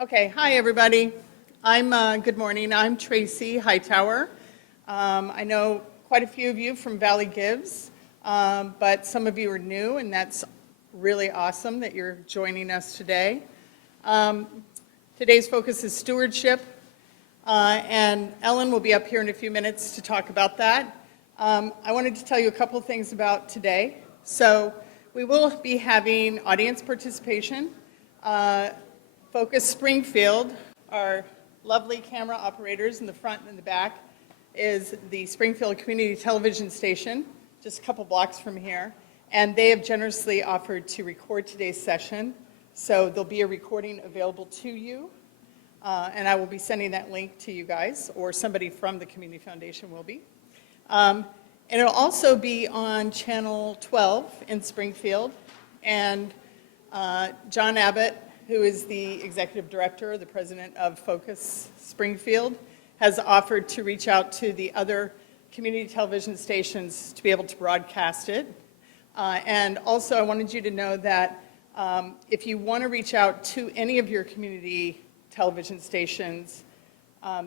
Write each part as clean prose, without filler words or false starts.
Okay, hi everybody. Good morning. I'm Tracy Hightower. I know quite a few of you from Valley Gives, but some of you are new, and that's really awesome that you're joining us today. Today's focus is stewardship, and Ellen will be up here in a few minutes to talk about that. I wanted to tell you a couple of things about today. So we will be having audience participation. Focus Springfield, our lovely camera operators in the front and in the back, is the Springfield Community Television Station, just a couple blocks from here. And they have generously offered to record today's session. So there'll be a recording available to you. And I will be sending that link to you guys, or somebody from the Community Foundation will be. And it'll also be on Channel 12 in Springfield. And John Abbott, who is the executive director, the president of Focus Springfield, has offered to reach out to the other community television stations to be able to broadcast it. And also, I wanted you to know that if you want to reach out to any of your community television stations,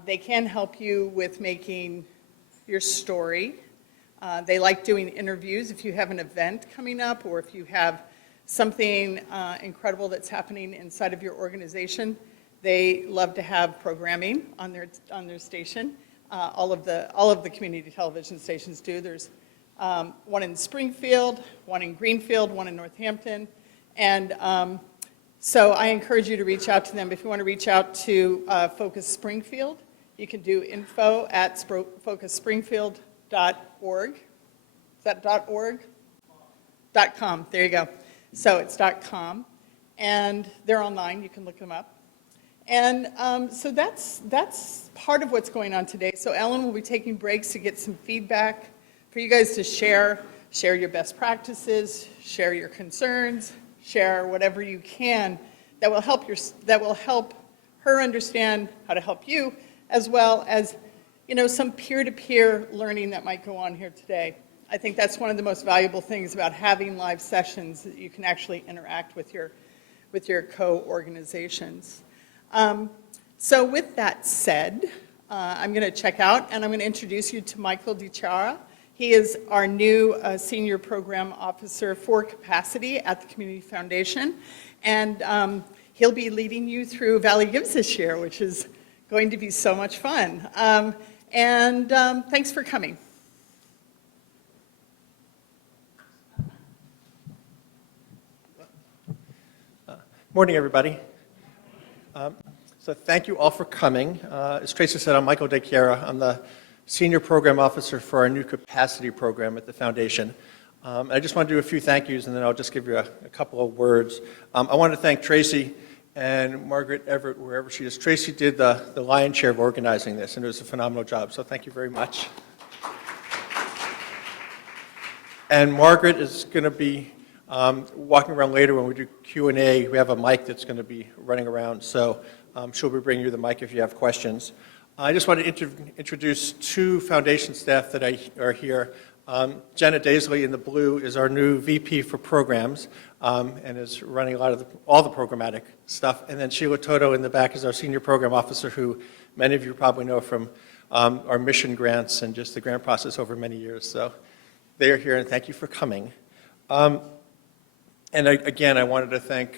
they can help you with making your story. They like doing interviews if you have an event coming up, or if you have something incredible that's happening inside of your organization. They love to have programming on their station. All of the community television stations do. There's one in Springfield, one in Greenfield, one in Northampton, and so I encourage you to reach out to them. If you want to reach out to Focus Springfield, you can do info@focusspringfield.org. Is that .org? .com. There you go. So it's .com, and they're online. You can look them up. And so that's part of what's going on today. So Ellen will be taking breaks to get some feedback for you guys to share your best practices, share your concerns, share whatever you can that will help her understand how to help you, as well as some peer-to-peer learning that might go on here today. I think that's one of the most valuable things about having live sessions, that you can actually interact with your co-organizations. So with that said, I'm going to check out, and I'm going to introduce you to Michael DiChiara. He is our new Senior Program Officer for Capacity at the Community Foundation, and he'll be leading you through Valley Gives this year, which is going to be so much fun. Thanks for coming. Morning, everybody. So thank you all for coming. As Tracy said, I'm Michael DiChiara. I'm the Senior Program Officer for our new Capacity Program at the Foundation. I just want to do a few thank yous, and then I'll just give you a couple of words. I want to thank Tracy and Margaret Everett, wherever she is. Tracy did the lion's share of organizing this, and it was a phenomenal job, so thank you very much. And Margaret is going to be walking around later when we do Q&A. We have a mic that's going to be running around, so she'll be bringing you the mic if you have questions. I just want to introduce two foundation staff that are here. Jenna Daisley in the blue is our new VP for programs and is running all the programmatic stuff. And then Sheila Toto in the back is our Senior Program Officer, who many of you probably know from our mission grants and just the grant process over many years. So they are here, and thank you for coming. And again, I wanted to thank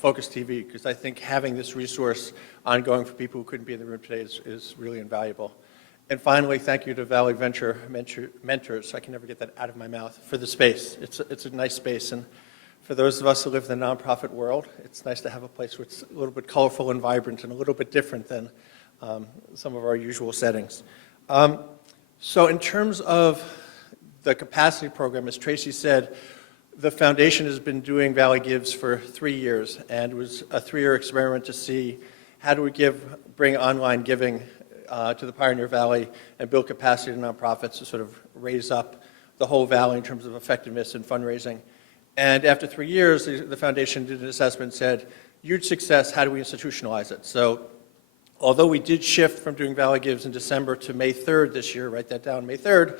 Focus TV, because I think having this resource ongoing for people who couldn't be in the room today is really invaluable. And finally, thank you to Valley Venture Mentors, I can never get that out of my mouth, for the space. It's a nice space, and for those of us who live in the nonprofit world, it's nice to have a place where it's a little bit colorful and vibrant and a little bit different than some of our usual settings. So in terms of the capacity program, as Tracy said, the foundation has been doing Valley Gives for 3 years, and it was a 3-year experiment to see how do we bring online giving to the Pioneer Valley and build capacity to nonprofits to sort of raise up the whole valley in terms of effectiveness and fundraising. And after 3 years, the foundation did an assessment and said, huge success, how do we institutionalize it? So although we did shift from doing Valley Gives in December to May 3rd this year, write that down, May 3rd,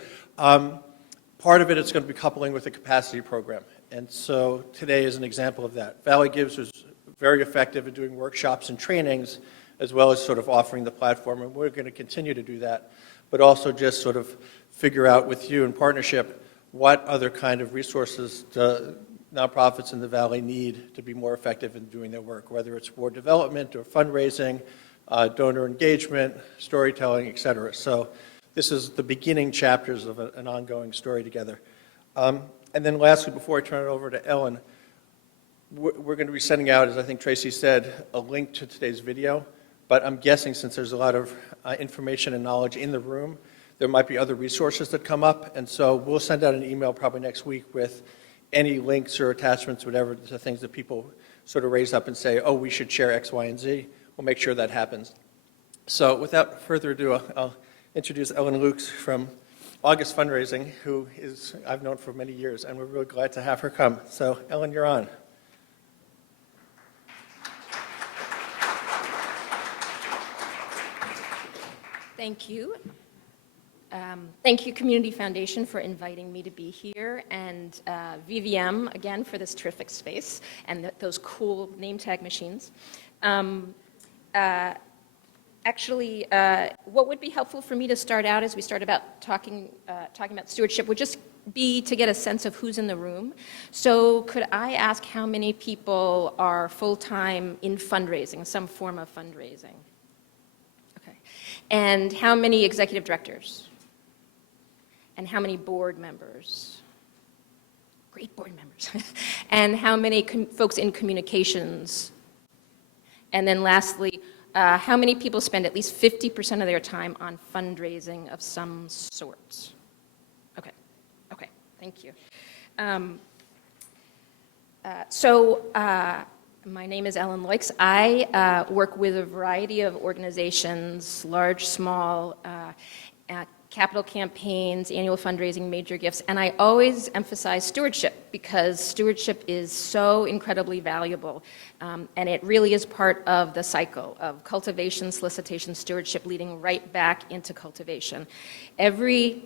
part of it's going to be coupling with the capacity program. And so today is an example of that. Valley Gives was very effective at doing workshops and trainings, as well as sort of offering the platform, and we're going to continue to do that, but also just sort of figure out with you in partnership what other kind of resources do nonprofits in the Valley need to be more effective in doing their work, whether it's board development or fundraising, donor engagement, storytelling, et cetera. So this is the beginning chapters of an ongoing story together. And then lastly, before I turn it over to Ellen, we're going to be sending out, as I think Tracy said, a link to today's video. But I'm guessing since there's a lot of information and knowledge in the room, there might be other resources that come up. And so we'll send out an email probably next week with any links or attachments, whatever, the things that people sort of raise up and say, oh, we should share X, Y, and Z. We'll make sure that happens. So without further ado, I'll introduce Ellen Lukes from August Fundraising, who I've known for many years, and we're really glad to have her come. So Ellen, you're on. Thank you. Thank you, Community Foundation, for inviting me to be here, and VVM, again, for this terrific space and those cool name tag machines. Actually, what would be helpful for me to start out as we start about talking about stewardship would just be to get a sense of who's in the room. So could I ask how many people are full-time in fundraising, some form of fundraising? Okay. And how many executive directors? And how many board members? Great board members. And how many folks in communications? And then lastly, how many people spend at least 50% of their time on fundraising of some sort? Okay, thank you. My name is Ellen Lukes. I work with a variety of organizations, large, small, capital campaigns, annual fundraising, major gifts, and I always emphasize stewardship because stewardship is so incredibly valuable, and it really is part of the cycle of cultivation, solicitation, stewardship, leading right back into cultivation. Every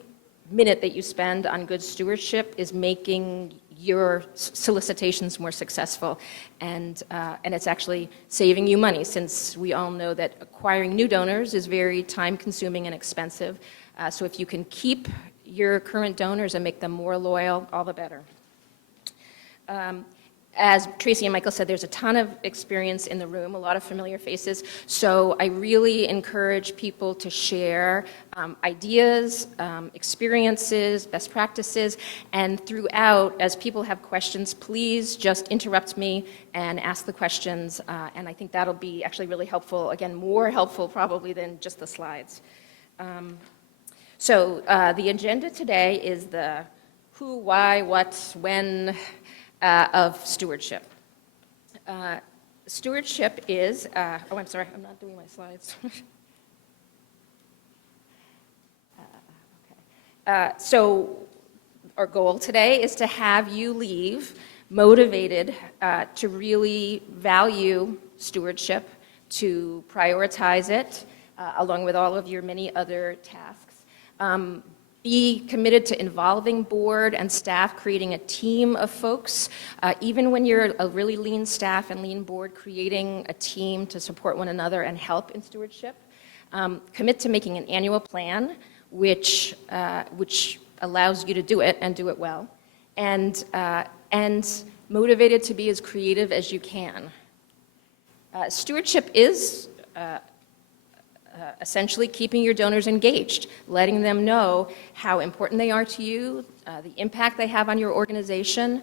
minute that you spend on good stewardship is making your solicitations more successful, and it's actually saving you money, since we all know that acquiring new donors is very time-consuming and expensive. So if you can keep your current donors and make them more loyal, all the better. As Tracy and Michael said, there's a ton of experience in the room, a lot of familiar faces. So I really encourage people to share ideas, experiences, best practices, and throughout, as people have questions, please just interrupt me and ask the questions. And I think that'll be actually really helpful, again, more helpful probably than just the slides. So the agenda today is the who, why, what, when of stewardship. Stewardship is, oh, I'm sorry, I'm not doing my slides. So our goal today is to have you leave motivated to really value stewardship, to prioritize it, along with all of your many other tasks. Be committed to involving board and staff, creating a team of folks. Even when you're a really lean staff and lean board, creating a team to support one another and help in stewardship. Commit to making an annual plan, which allows you to do it and do it well. And motivated to be as creative as you can. Stewardship is essentially keeping your donors engaged, letting them know how important they are to you, the impact they have on your organization,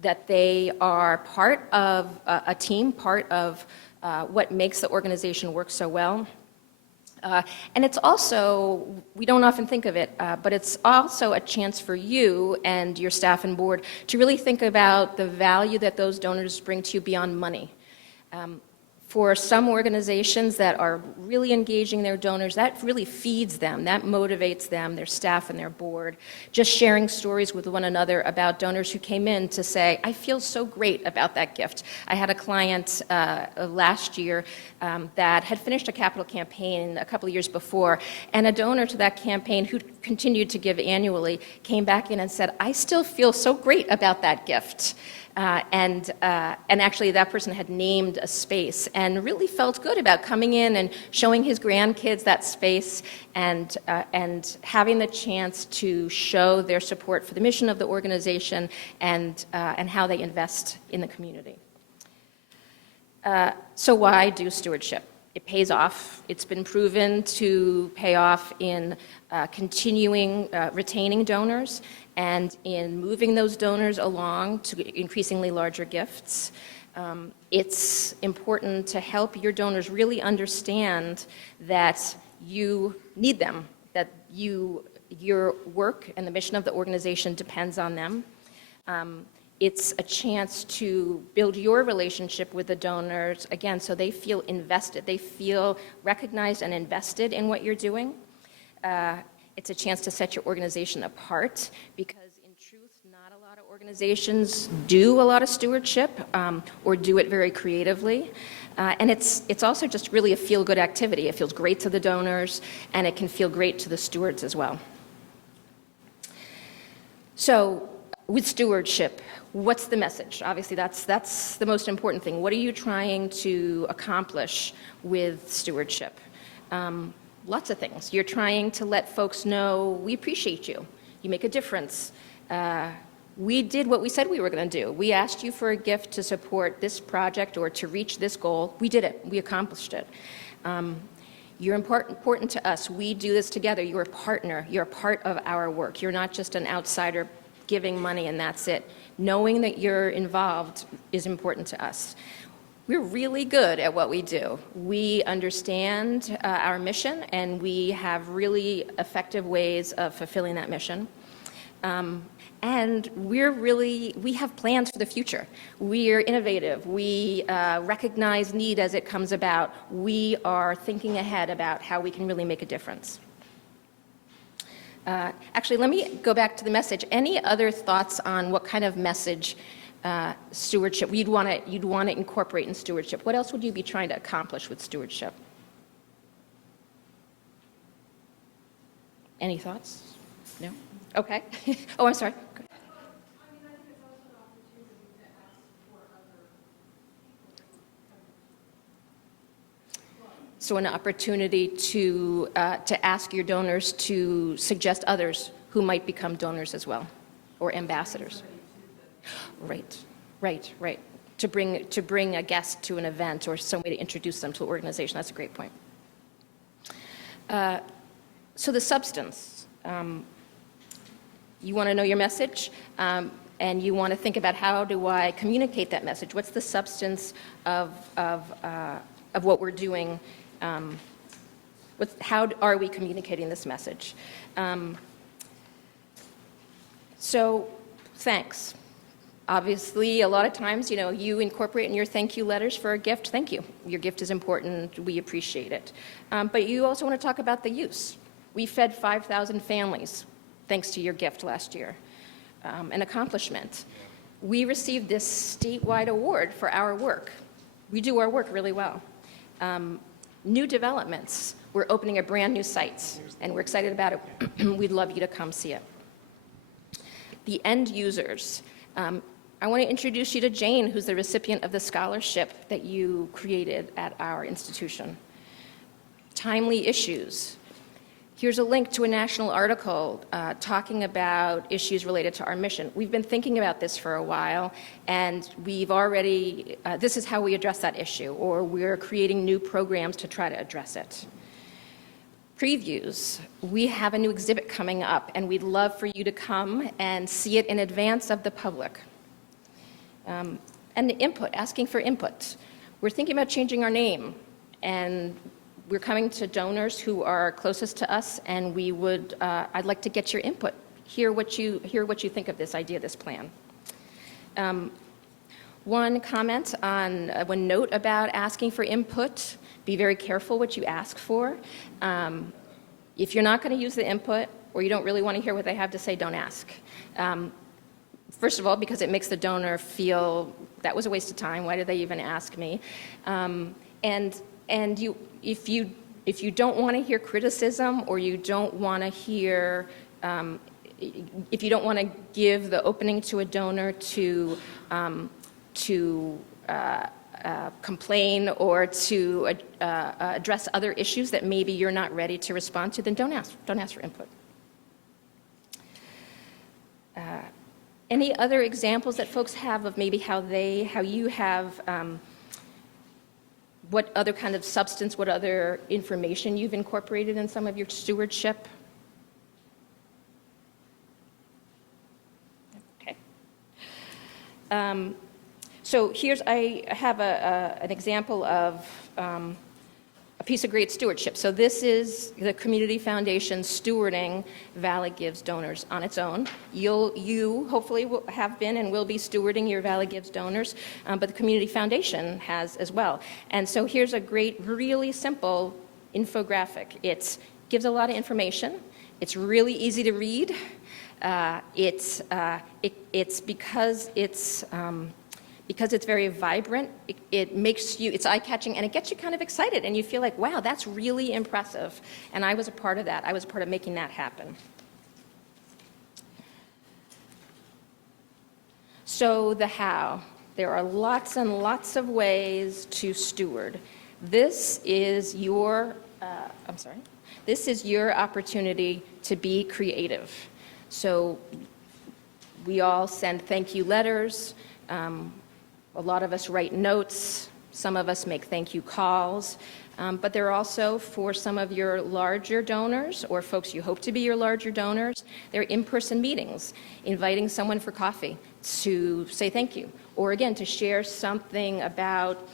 that they are part of a team, part of what makes the organization work so well. And it's also, we don't often think of it, but it's also a chance for you and your staff and board to really think about the value that those donors bring to you beyond money. For some organizations that are really engaging their donors, that really feeds them, that motivates them, their staff and their board. Just sharing stories with one another about donors who came in to say, I feel so great about that gift. I had a client last year that had finished a capital campaign a couple of years before, and a donor to that campaign who continued to give annually, came back in and said, I still feel so great about that gift. And actually that person had named a space and really felt good about coming in and showing his grandkids that space and having the chance to show their support for the mission of the organization and how they invest in the community. So why do stewardship? It pays off. It's been proven to pay off in continuing retaining donors and in moving those donors along to increasingly larger gifts. It's important to help your donors really understand that you need them, that your work and the mission of the organization depends on them. It's a chance to build your relationship with the donors, again, so they feel invested. They feel recognized and invested in what you're doing. It's a chance to set your organization apart because, in truth, not a lot of organizations do a lot of stewardship or do it very creatively. And it's also just really a feel-good activity. It feels great to the donors, and it can feel great to the stewards as well. So, with stewardship, what's the message? Obviously, that's the most important thing. What are you trying to accomplish with stewardship? Lots of things. You're trying to let folks know we appreciate you. You make a difference. We did what we said we were going to do. We asked you for a gift to support this project or to reach this goal. We did it. We accomplished it. You're important to us. We do this together. You're a partner. You're a part of our work. You're not just an outsider giving money and that's it. Knowing that you're involved is important to us. We're really good at what we do. We understand our mission and we have really effective ways of fulfilling that mission. And we have plans for the future. We're innovative. We recognize need as it comes about. We are thinking ahead about how we can really make a difference. Actually, let me go back to the message. Any other thoughts on what kind of message stewardship you'd want to incorporate in stewardship? What else would you be trying to accomplish with stewardship? Any thoughts? No? Okay. Oh, I'm sorry. So an opportunity to ask your donors to suggest others who might become donors as well, or ambassadors. Right. To bring a guest to an event or some way to introduce them to an organization. That's a great point. So the substance. You want to know your message, and you want to think about how do I communicate that message? What's the substance of what we're doing? How are we communicating this message? So, thanks. Obviously, a lot of times, you incorporate in your thank you letters for a gift. Thank you. Your gift is important. We appreciate it. But you also want to talk about the use. We fed 5,000 families thanks to your gift last year. An accomplishment. We received this statewide award for our work. We do our work really well. New developments. We're opening a brand new site, and we're excited about it. We'd love you to come see it. The end users. I want to introduce you to Jane, who's the recipient of the scholarship that you created at our institution. Timely issues. Here's a link to a national article talking about issues related to our mission. We've been thinking about this for a while, and we've already, this is how we address that issue, or we're creating new programs to try to address it. Previews. We have a new exhibit coming up, and we'd love for you to come and see it in advance of the public. And the input, asking for input. We're thinking about changing our name, and we're coming to donors who are closest to us, and I'd like to get your input, hear what you think of this idea, this plan. One comment on, one note about asking for input, be very careful what you ask for. If you're not going to use the input, or you don't really want to hear what they have to say, don't ask. First of all, because it makes the donor feel, that was a waste of time, why did they even ask me? If you if you don't want to hear criticism, or you don't want to hear, if you don't want to give the opening to a donor to complain or to address other issues that maybe you're not ready to respond to, then don't ask for input. Any other examples that folks have of maybe how you have, what other kind of substance, what other information you've incorporated in some of your stewardship? Okay. So I have an example of a piece of great stewardship. So this is the Community Foundation stewarding Valley Gives donors on its own. You hopefully have been and will be stewarding your Valley Gives donors, but the Community Foundation has as well. And so here's a great, really simple infographic. It gives a lot of information. It's really easy to read. It's because it's very vibrant, it makes you, it's eye-catching, and it gets you kind of excited, and you feel like, wow, that's really impressive. And I was a part of that. I was a part of making that happen. So the how. There are lots and lots of ways to steward. This is your, this is your opportunity to be creative. So we all send thank you letters. A lot of us write notes, some of us make thank you calls, but there are also, for some of your larger donors or folks you hope to be your larger donors, there are in-person meetings, inviting someone for coffee to say thank you, or again, to share something about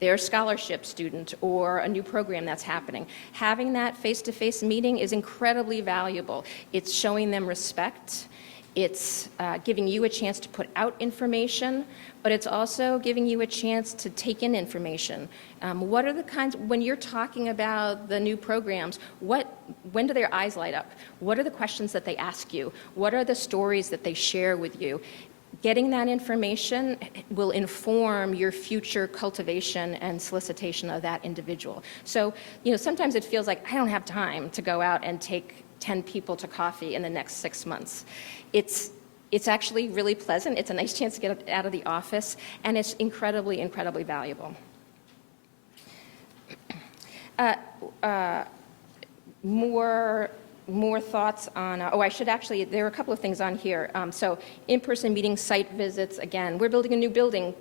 their scholarship student or a new program that's happening. Having that face-to-face meeting is incredibly valuable. It's showing them respect. It's giving you a chance to put out information, but it's also giving you a chance to take in information. What are the kinds, when you're talking about the new programs, when do their eyes light up? What are the questions that they ask you? What are the stories that they share with you? Getting that information will inform your future cultivation and solicitation of that individual. So, sometimes it feels like I don't have time to go out and take 10 people to coffee in the next 6 months. It's actually really pleasant. It's a nice chance to get out of the office, and it's incredibly, incredibly valuable. More thoughts on, there are a couple of things on here. So in-person meetings, site visits, again, we're building a new building.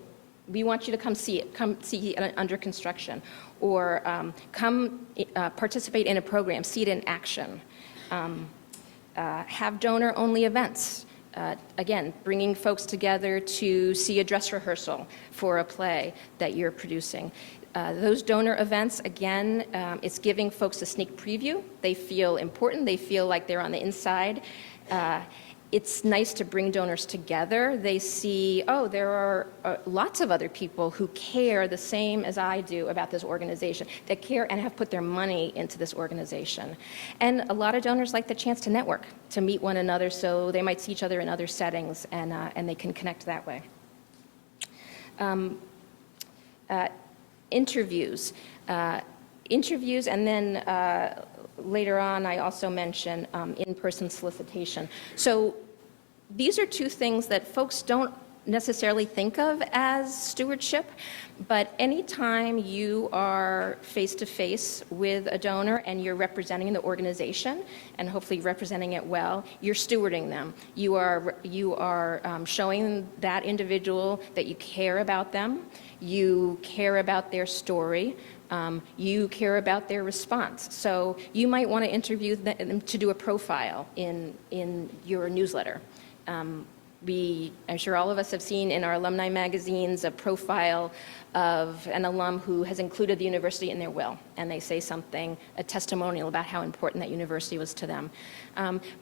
We want you to come see it under construction, or come participate in a program, see it in action. Have donor-only events. Again, bringing folks together to see a dress rehearsal for a play that you're producing. Those donor events, again, it's giving folks a sneak preview. They feel important. They feel like they're on the inside. It's nice to bring donors together. They see, oh, there are lots of other people who care the same as I do about this organization, that care and have put their money into this organization. And a lot of donors like the chance to network, to meet one another, so they might see each other in other settings, and they can connect that way. Interviews, and then later on, I also mention in-person solicitation. So these are two things that folks don't necessarily think of as stewardship, but anytime you are face-to-face with a donor and you're representing the organization, and hopefully representing it well, you're stewarding them. You are showing that individual that you care about them, you care about their story, you care about their response. So you might want to interview them to do a profile in your newsletter. I'm sure all of us have seen in our alumni magazines a profile of an alum who has included the university in their will, and they say something, a testimonial about how important that university was to them.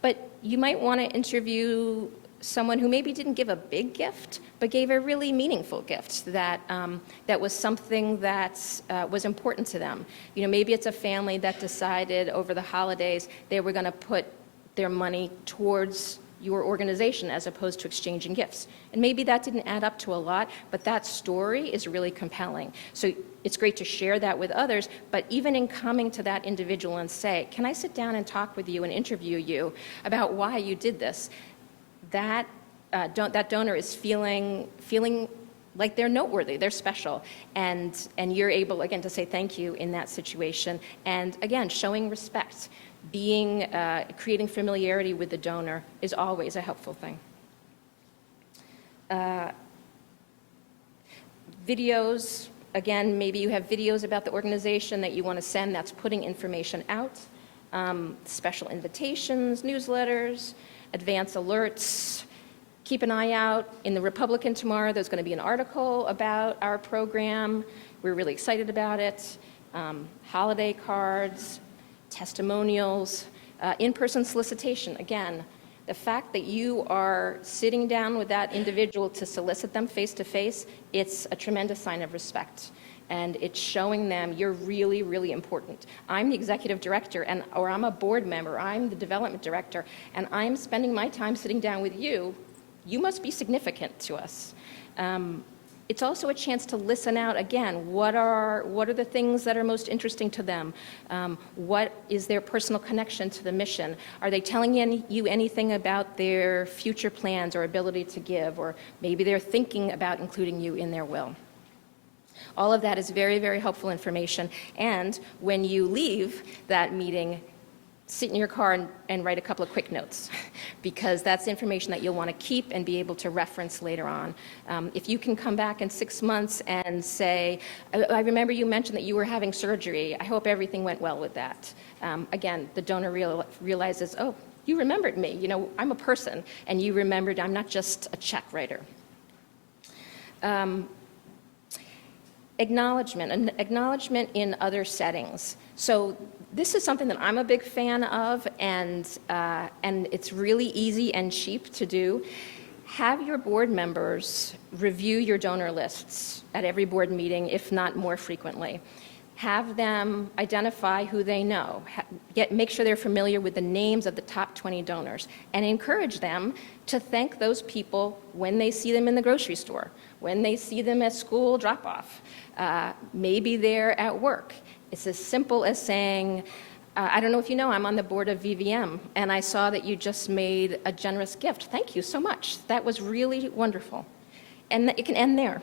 But you might want to interview someone who maybe didn't give a big gift, but gave a really meaningful gift that was something that was important to them. Maybe it's a family that decided over the holidays they were going to put their money towards your organization as opposed to exchanging gifts. And maybe that didn't add up to a lot, but that story is really compelling. So it's great to share that with others, but even in coming to that individual and say, can I sit down and talk with you and interview you about why you did this? That donor is feeling like they're noteworthy, they're special, and you're able, again, to say thank you in that situation, and again, showing respect, creating familiarity with the donor is always a helpful thing. Videos, again, maybe you have videos about the organization that you want to send, that's putting information out, special invitations, newsletters, advance alerts. Keep an eye out. In the Republican tomorrow, there's going to be an article about our program. We're really excited about it. Holiday cards, testimonials, in-person solicitation. Again, the fact that you are sitting down with that individual to solicit them face-to-face, it's a tremendous sign of respect. And it's showing them you're really, really important. I'm the executive director, or I'm a board member, I'm the development director, and I'm spending my time sitting down with you. You must be significant to us. It's also a chance to listen out again. What are the things that are most interesting to them? What is their personal connection to the mission? Are they telling you anything about their future plans or ability to give? Or maybe they're thinking about including you in their will. All of that is very, very helpful information. And when you leave that meeting, sit in your car and write a couple of quick notes, because that's information that you'll want to keep and be able to reference later on. If you can come back in 6 months and say, I remember you mentioned that you were having surgery. I hope everything went well with that. Again, the donor realizes, oh, you remembered me. You know, I'm a person, and you remembered I'm not just a check writer. Acknowledgement in other settings. So this is something that I'm a big fan of, and it's really easy and cheap to do. Have your board members review your donor lists at every board meeting, if not more frequently. Have them identify who they know. Make sure they're familiar with the names of the top 20 donors, and encourage them to thank those people when they see them in the grocery store, when they see them at school drop-off. Maybe they're at work. It's as simple as saying, I don't know if you know, I'm on the board of VVM, and I saw that you just made a generous gift. Thank you so much. That was really wonderful. And it can end there,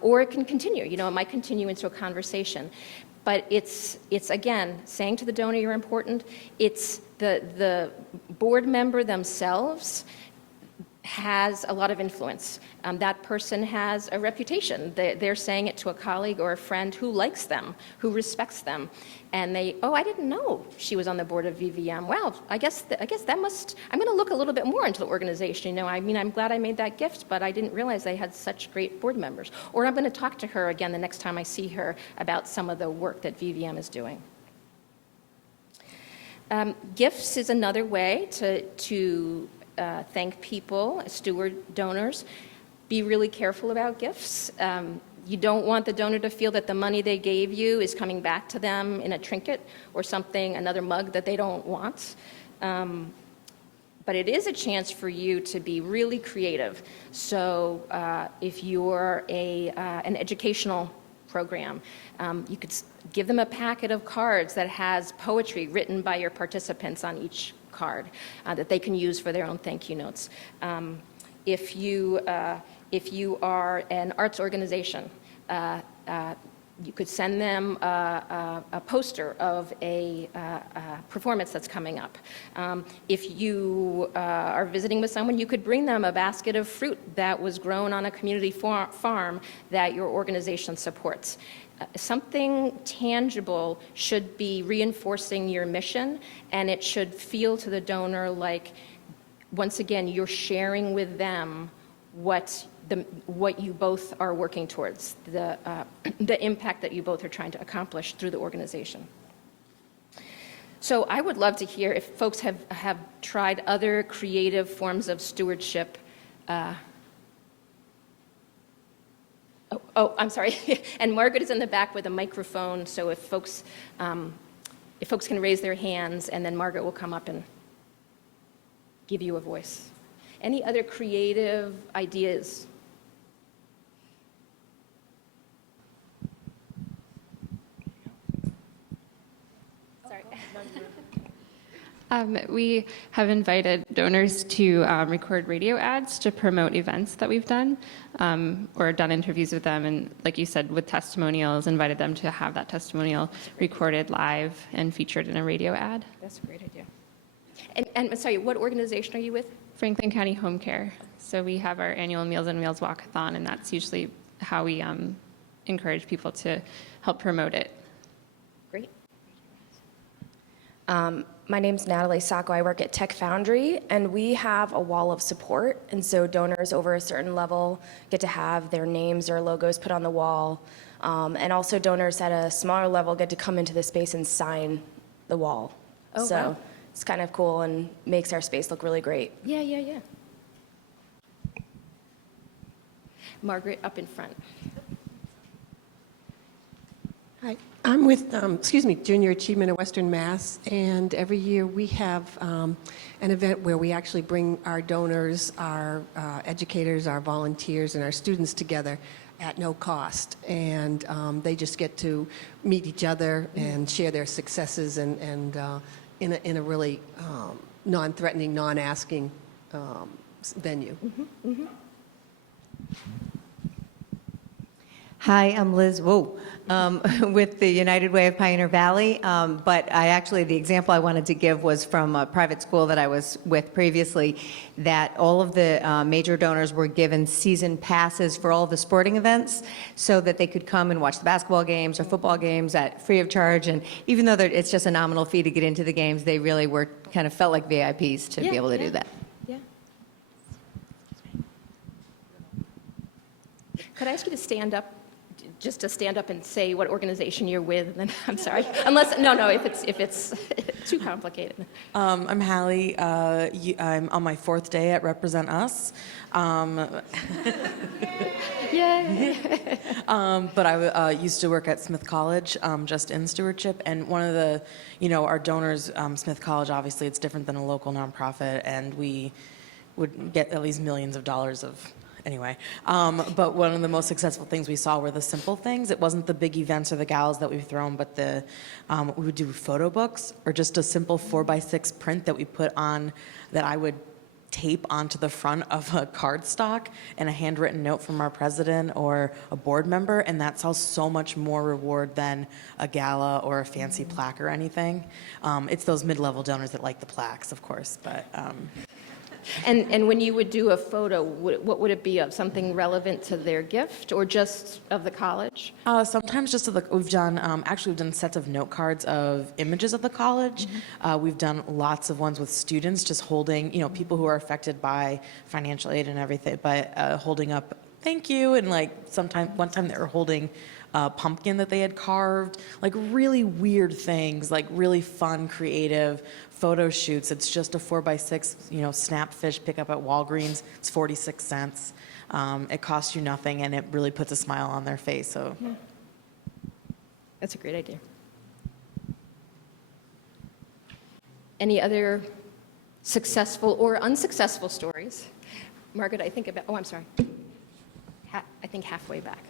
or it can continue. You know, it might continue into a conversation. But it's again, saying to the donor you're important. It's the board member themselves has a lot of influence. That person has a reputation. They're saying it to a colleague or a friend who likes them, who respects them. And I didn't know she was on the board of VVM. Well, I guess that must, I'm going to look a little bit more into the organization. You know, I mean, I'm glad I made that gift, but I didn't realize they had such great board members. Or I'm going to talk to her again the next time I see her about some of the work that VVM is doing. Gifts is another way to thank people, steward donors. Be really careful about gifts. You don't want the donor to feel that the money they gave you is coming back to them in a trinket or something, another mug that they don't want. But it is a chance for you to be really creative. So if you're an educational program, you could give them a packet of cards that has poetry written by your participants on each card that they can use for their own thank you notes. If you are an arts organization, you could send them a poster of a performance that's coming up. If you are visiting with someone, you could bring them a basket of fruit that was grown on a community farm that your organization supports. Something tangible should be reinforcing your mission, and it should feel to the donor like, once again, you're sharing with them what you both are working towards, the impact that you both are trying to accomplish through the organization. So I would love to hear if folks have tried other creative forms of stewardship. I'm sorry. And Margaret is in the back with a microphone, so if folks can raise their hands, and then Margaret will come up and give you a voice. Any other creative ideas? Sorry. We have invited donors to record radio ads to promote events that we've done, or done interviews with them, and like you said, with testimonials, invited them to have that testimonial recorded live and featured in a radio ad. That's a great idea. And sorry, what organization are you with? Franklin County Home Care. So we have our annual Meals on Wheels walkathon, and that's usually how we encourage people to help promote it. Great. My name's Natalie Sacco. I work at Tech Foundry, and we have a wall of support. And so donors over a certain level get to have their names or logos put on the wall. And also donors at a smaller level get to come into the space and sign the wall. Oh, so wow. it's kind of cool and makes our space look really great. Yeah, yeah, yeah. Margaret, up in front. Hi, I'm with, Junior Achievement of Western Mass, and every year we have an event where we actually bring our donors, our educators, our volunteers, and our students together at no cost, and they just get to meet each other and share their successes, and in a really non-threatening, non-asking venue. Hi, I'm Liz with the United Way of Pioneer Valley, but the example I wanted to give was from a private school that I was with previously, that all of the major donors were given season passes for all of the sporting events so that they could come and watch the basketball games or football games at free of charge, and even though it's just a nominal fee to get into the games, they really were kind of felt like VIPs to be able to do that. Yeah. Could I ask you to stand up, just to stand up and say what organization you're with? And then, I'm sorry, unless if it's too complicated. I'm Hallie. I'm on my 4th day at Represent Us. Yay! But I used to work at Smith College, just in stewardship, and one of the, our donors, Smith College, obviously it's different than a local nonprofit, and we would get at least millions of dollars of. Anyway, but one of the most successful things we saw were the simple things. It wasn't the big events or the galas that we've thrown, but we would do photo books or just a simple 4x6 print that we put on, that I would tape onto the front of a cardstock and a handwritten note from our president or a board member, and that sells so much more reward than a gala or a fancy plaque or anything. It's those mid-level donors that like the plaques, of course, but... And when you would do a photo, what would it be of? Something relevant to their gift or just of the college? Sometimes just we've done sets of note cards of images of the college. We've done lots of ones with students just holding, people who are affected by financial aid and everything, by holding up thank you, and one time they were holding a pumpkin that they had carved, really weird things, really fun, creative photo shoots. It's just a 4x6, snap fish pickup at Walgreens. It's 46 cents. It costs you nothing, and it really puts a smile on their face. So, Yeah. That's a great idea. Any other successful or unsuccessful stories? Margaret, I'm sorry. I think halfway back.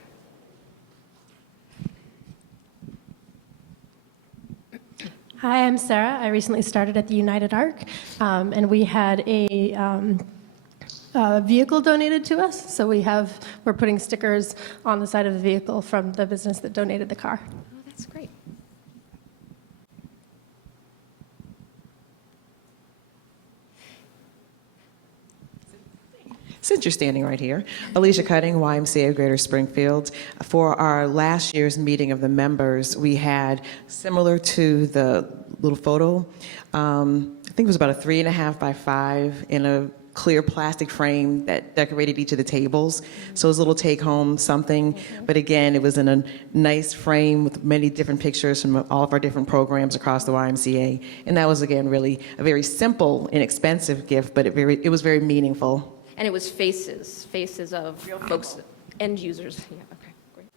Hi, I'm Sarah. I recently started at the United Arc, and we had a vehicle donated to us. So we're putting stickers on the side of the vehicle from the business that donated the car. Oh, that's great. Since you're standing right here, Alicia Cutting, YMCA of Greater Springfield. For our last year's meeting of the members, we had, similar to the little photo, I think it was about a 3.5 by 5 in a clear plastic frame that decorated each of the tables. So it was a little take-home something. But again, it was in a nice frame with many different pictures from all of our different programs across the YMCA. And that was, again, really a very simple, inexpensive gift, but it was very meaningful. And it was faces of folks, end users. Yeah, okay, great.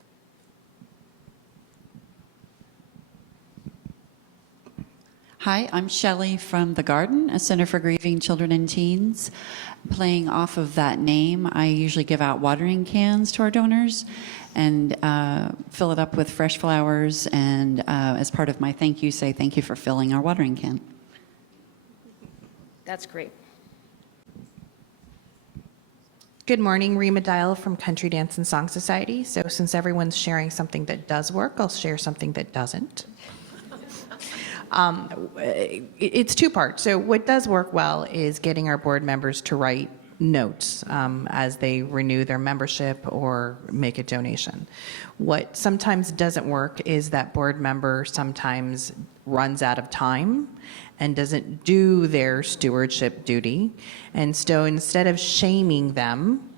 Hi, I'm Shelley from The Garden, a Center for Grieving Children and Teens. Playing off of that name, I usually give out watering cans to our donors and fill it up with fresh flowers, and as part of my thank you, say thank you for filling our watering can. That's great. Good morning, Rima Dial from Country Dance and Song Society. So since everyone's sharing something that does work, I'll share something that doesn't. It's two parts. So what does work well is getting our board members to write notes as they renew their membership or make a donation. What sometimes doesn't work is that board member sometimes runs out of time and doesn't do their stewardship duty. And so instead of shaming them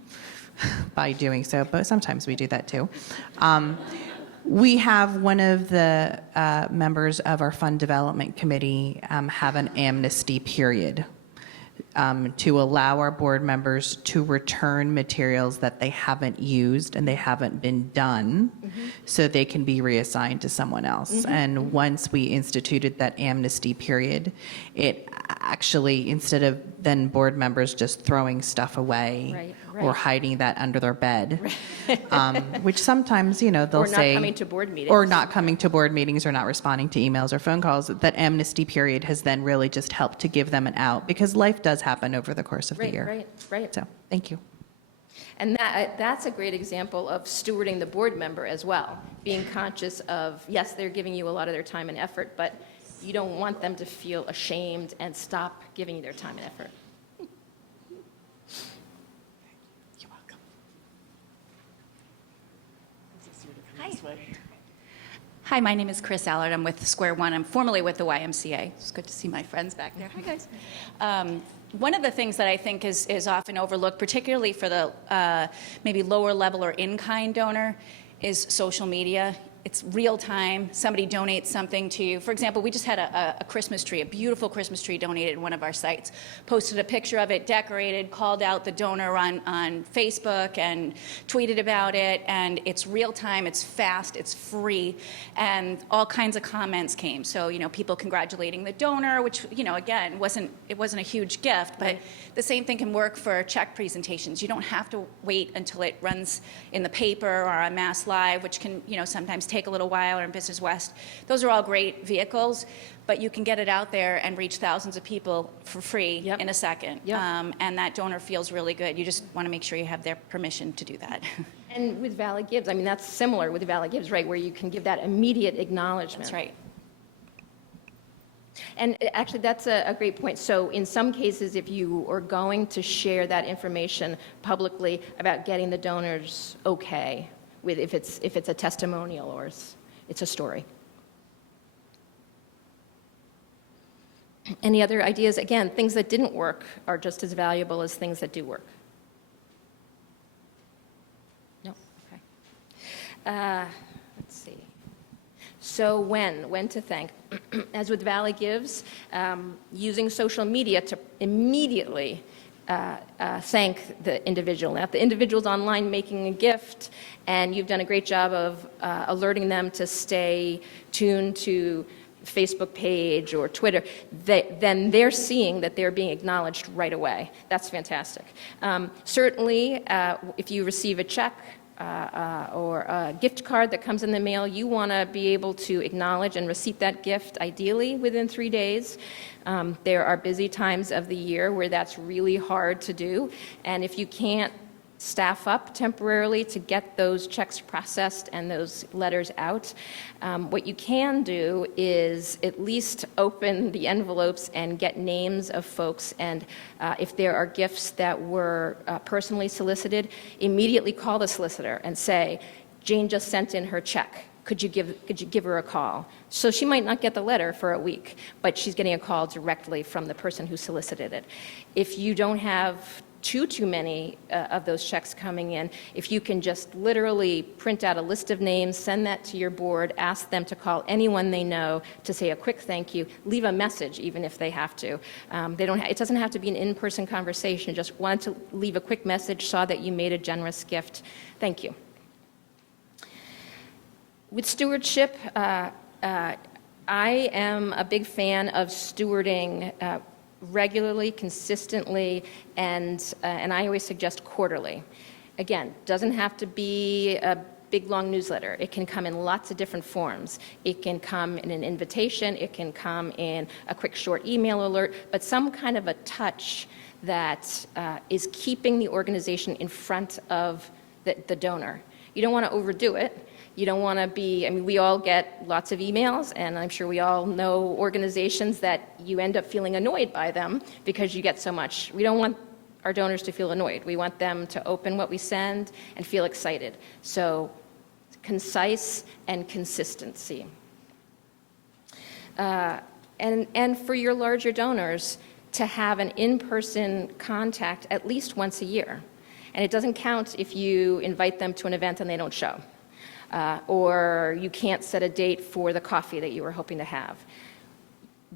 by doing so, but sometimes we do that too, we have one of the members of our fund development committee have an amnesty period to allow our board members to return materials that they haven't used and they haven't been done, so they can be reassigned to someone else. And once we instituted that amnesty period, it actually, instead of then board members just throwing stuff away or hiding that under their bed, which sometimes, you know, they'll say, or not coming to board meetings. Or not coming to board meetings or not responding to emails or phone calls, that amnesty period has then really just helped to give them an out, because life does happen over the course of the year. Right. So, thank you. And that's a great example of stewarding the board member as well, being conscious of, yes, they're giving you a lot of their time and effort, but you don't want them to feel ashamed and stop giving you their time and effort. You're welcome. Hi, my name is Chris Allard. I'm with Square One. I'm formerly with the YMCA. It's good to see my friends back there. Hi, guys. One of the things that I think is often overlooked, particularly for the maybe lower level or in-kind donor, is social media. It's real time. Somebody donates something to you. For example, we just had a Christmas tree, a beautiful Christmas tree donated at one of our sites. Posted a picture of it, decorated, called out the donor on Facebook and tweeted about it. And it's real time, it's fast, it's free. And all kinds of comments came. So, you know, people congratulating the donor, which, you know, again, it wasn't a huge gift, but the same thing can work for check presentations. You don't have to wait until it runs in the paper or on Mass Live, which can, you know, sometimes take a little while, or in Business West. Those are all great vehicles, but you can get it out there and reach thousands of people for free in a second. And that donor feels really good. You just want to make sure you have their permission to do that. And with Valley Gives, I mean, that's similar with Valley Gives, right, where you can give that immediate acknowledgement. That's right. And actually, that's a great point. So in some cases, if you are going to share that information publicly about getting the donors okay, with if it's a testimonial or it's a story. Any other ideas? Again, things that didn't work are just as valuable as things that do work. No? Okay. Let's see. So when to thank? As with Valley Gives, using social media to immediately thank the individual. Now, if the individual's online making a gift and you've done a great job of alerting them to stay tuned to Facebook page or Twitter, then they're seeing that they're being acknowledged right away. That's fantastic. Certainly, if you receive a check or a gift card that comes in the mail, you want to be able to acknowledge and receipt that gift, ideally within 3 days. There are busy times of the year where that's really hard to do, and if you can't staff up temporarily to get those checks processed and those letters out, what you can do is at least open the envelopes and get names of folks, and if there are gifts that were personally solicited, immediately call the solicitor and say, Jane just sent in her check. Could you give her a call? So she might not get the letter for a week, but she's getting a call directly from the person who solicited it. If you don't have too many of those checks coming in, if you can just literally print out a list of names, send that to your board, ask them to call anyone they know to say a quick thank you, leave a message even if they have to. It doesn't have to be an in-person conversation, just wanted to leave a quick message, saw that you made a generous gift, thank you. With stewardship, I am a big fan of stewarding regularly, consistently, and I always suggest quarterly. Again, doesn't have to be a big, long newsletter. It can come in lots of different forms. It can come in an invitation. It can come in a quick, short email alert, but some kind of a touch that is keeping the organization in front of the donor. You don't want to overdo it. You don't want to be, I mean, we all get lots of emails, and I'm sure we all know organizations that you end up feeling annoyed by them because you get so much. We don't want our donors to feel annoyed. We want them to open what we send and feel excited. So concise and consistency. And for your larger donors, to have an in-person contact at least once a year. And it doesn't count if you invite them to an event and they don't show. Or you can't set a date for the coffee that you were hoping to have.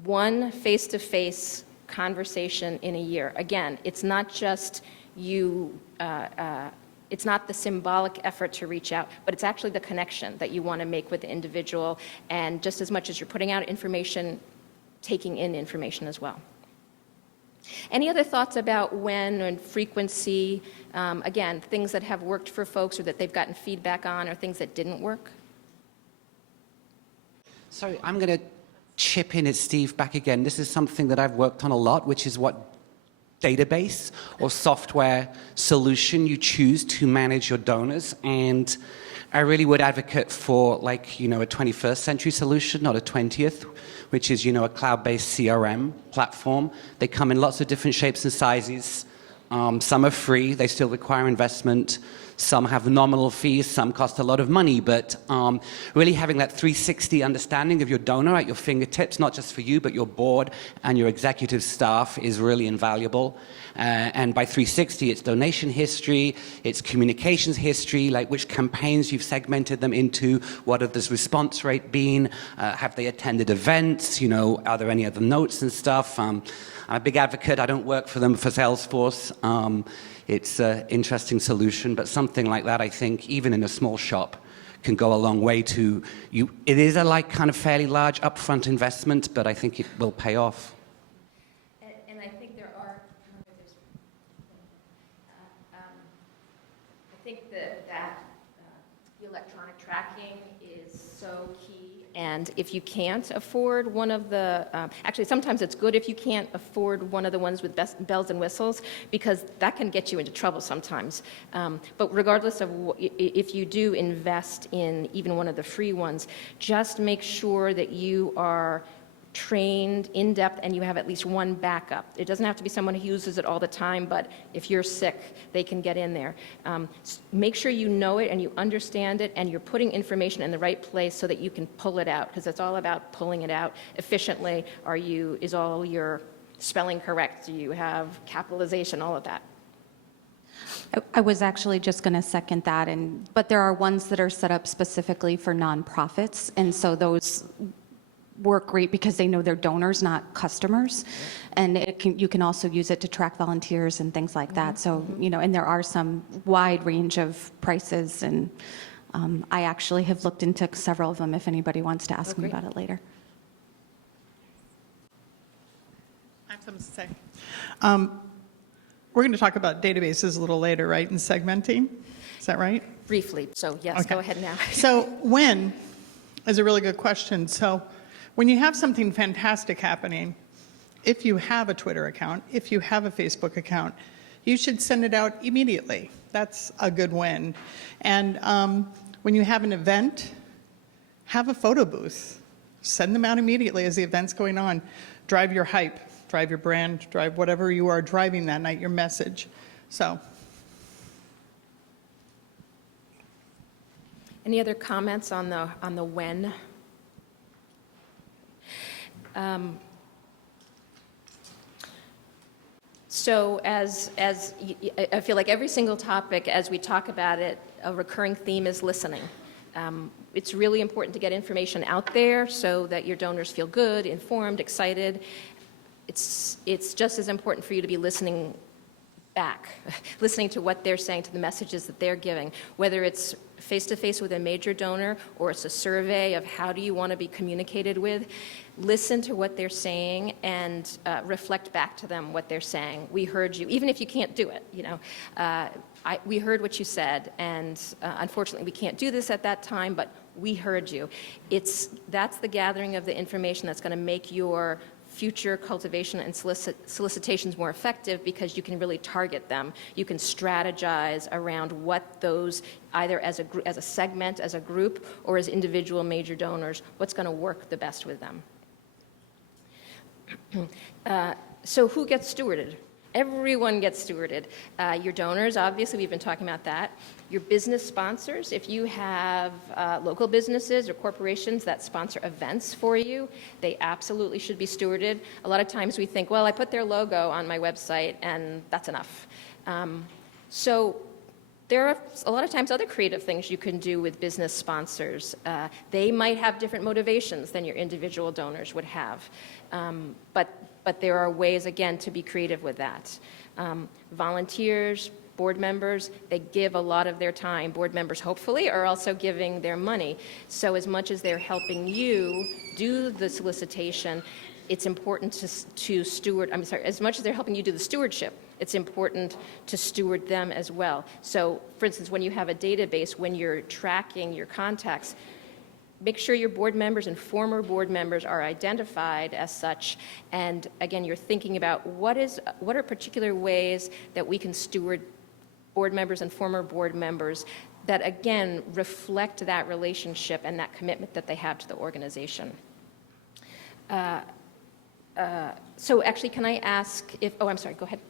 One face-to-face conversation in a year. Again, it's not just you, it's not the symbolic effort to reach out, but it's actually the connection that you want to make with the individual, and just as much as you're putting out information, taking in information as well. Any other thoughts about when and frequency? Again, things that have worked for folks or that they've gotten feedback on, or things that didn't work? So I'm going to chip in at Steve back again. This is something that I've worked on a lot, which is what database or software solution you choose to manage your donors. And I really would advocate for, like, a 21st century solution, not a 20th, which is, a cloud-based CRM platform. They come in lots of different shapes and sizes. Some are free. They still require investment. Some have nominal fees. Some cost a lot of money. But really having that 360 understanding of your donor at your fingertips, not just for you, but your board and your executive staff, is really invaluable. And by 360, it's donation history, it's communications history, like which campaigns you've segmented them into, what have this response rate been, have they attended events, are there any other notes and stuff. I'm a big advocate. I don't work for them for Salesforce. It's an interesting solution, but something like that, I think, even in a small shop, can go a long way to you. It is a kind of fairly large upfront investment, but I think it will pay off. And I think there are, I think that the electronic tracking is so key. And if you can't afford one of the, actually sometimes it's good if you can't afford one of the ones with bells and whistles, because that can get you into trouble sometimes. But regardless of if you do invest in even one of the free ones, just make sure that you are trained in depth and you have at least one backup. It doesn't have to be someone who uses it all the time, but if you're sick, they can get in there. Make sure you know it and you understand it and you're putting information in the right place so that you can pull it out, because it's all about pulling it out efficiently. Is all your spelling correct? Do you have capitalization, all of that? I was actually just going to second that, but there are ones that are set up specifically for nonprofits, and so those work great because they know their donors, not customers. And you can also use it to track volunteers and things like that. So, and there are some wide range of prices, and I actually have looked into several of them if anybody wants to ask me about it later. I have something to say. We're going to talk about databases a little later, right, and segmenting? Is that right? Briefly, so yes, Okay. Go ahead now. So when is a really good question. So when you have something fantastic happening, if you have a Twitter account, if you have a Facebook account, you should send it out immediately. That's a good win. And when you have an event, have a photo booth. Send them out immediately as the event's going on. Drive your hype, drive your brand, drive whatever you are driving that night, your message. So. Any other comments on the when? So as I feel like every single topic, as we talk about it, a recurring theme is listening. It's really important to get information out there so that your donors feel good, informed, excited. It's just as important for you to be listening back, listening to what they're saying, to the messages that they're giving, whether it's face-to-face with a major donor or it's a survey of how do you want to be communicated with. Listen to what they're saying and reflect back to them what they're saying. We heard you, even if you can't do it, we heard what you said, and unfortunately we can't do this at that time, but we heard you. That's the gathering of the information that's going to make your future cultivation and solicitations more effective, because you can really target them. You can strategize around what those, either as a segment, as a group, or as individual major donors, what's going to work the best with them. So who gets stewarded? Everyone gets stewarded. Your donors, obviously, we've been talking about that. Your business sponsors, if you have local businesses or corporations that sponsor events for you, they absolutely should be stewarded. A lot of times we think, well, I put their logo on my website and that's enough. So there are a lot of times other creative things you can do with business sponsors. They might have different motivations than your individual donors would have. But there are ways, again, to be creative with that. Volunteers, board members, they give a lot of their time. Board members, hopefully, are also giving their money. So as much as they're helping you do the solicitation, it's important to steward, as much as they're helping you do the stewardship, it's important to steward them as well. So, for instance, when you have a database, when you're tracking your contacts, make sure your board members and former board members are identified as such. And again, you're thinking about what are particular ways that we can steward board members and former board members that, again, reflect that relationship and that commitment that they have to the organization. So actually, can I ask if, oh, I'm sorry, go ahead.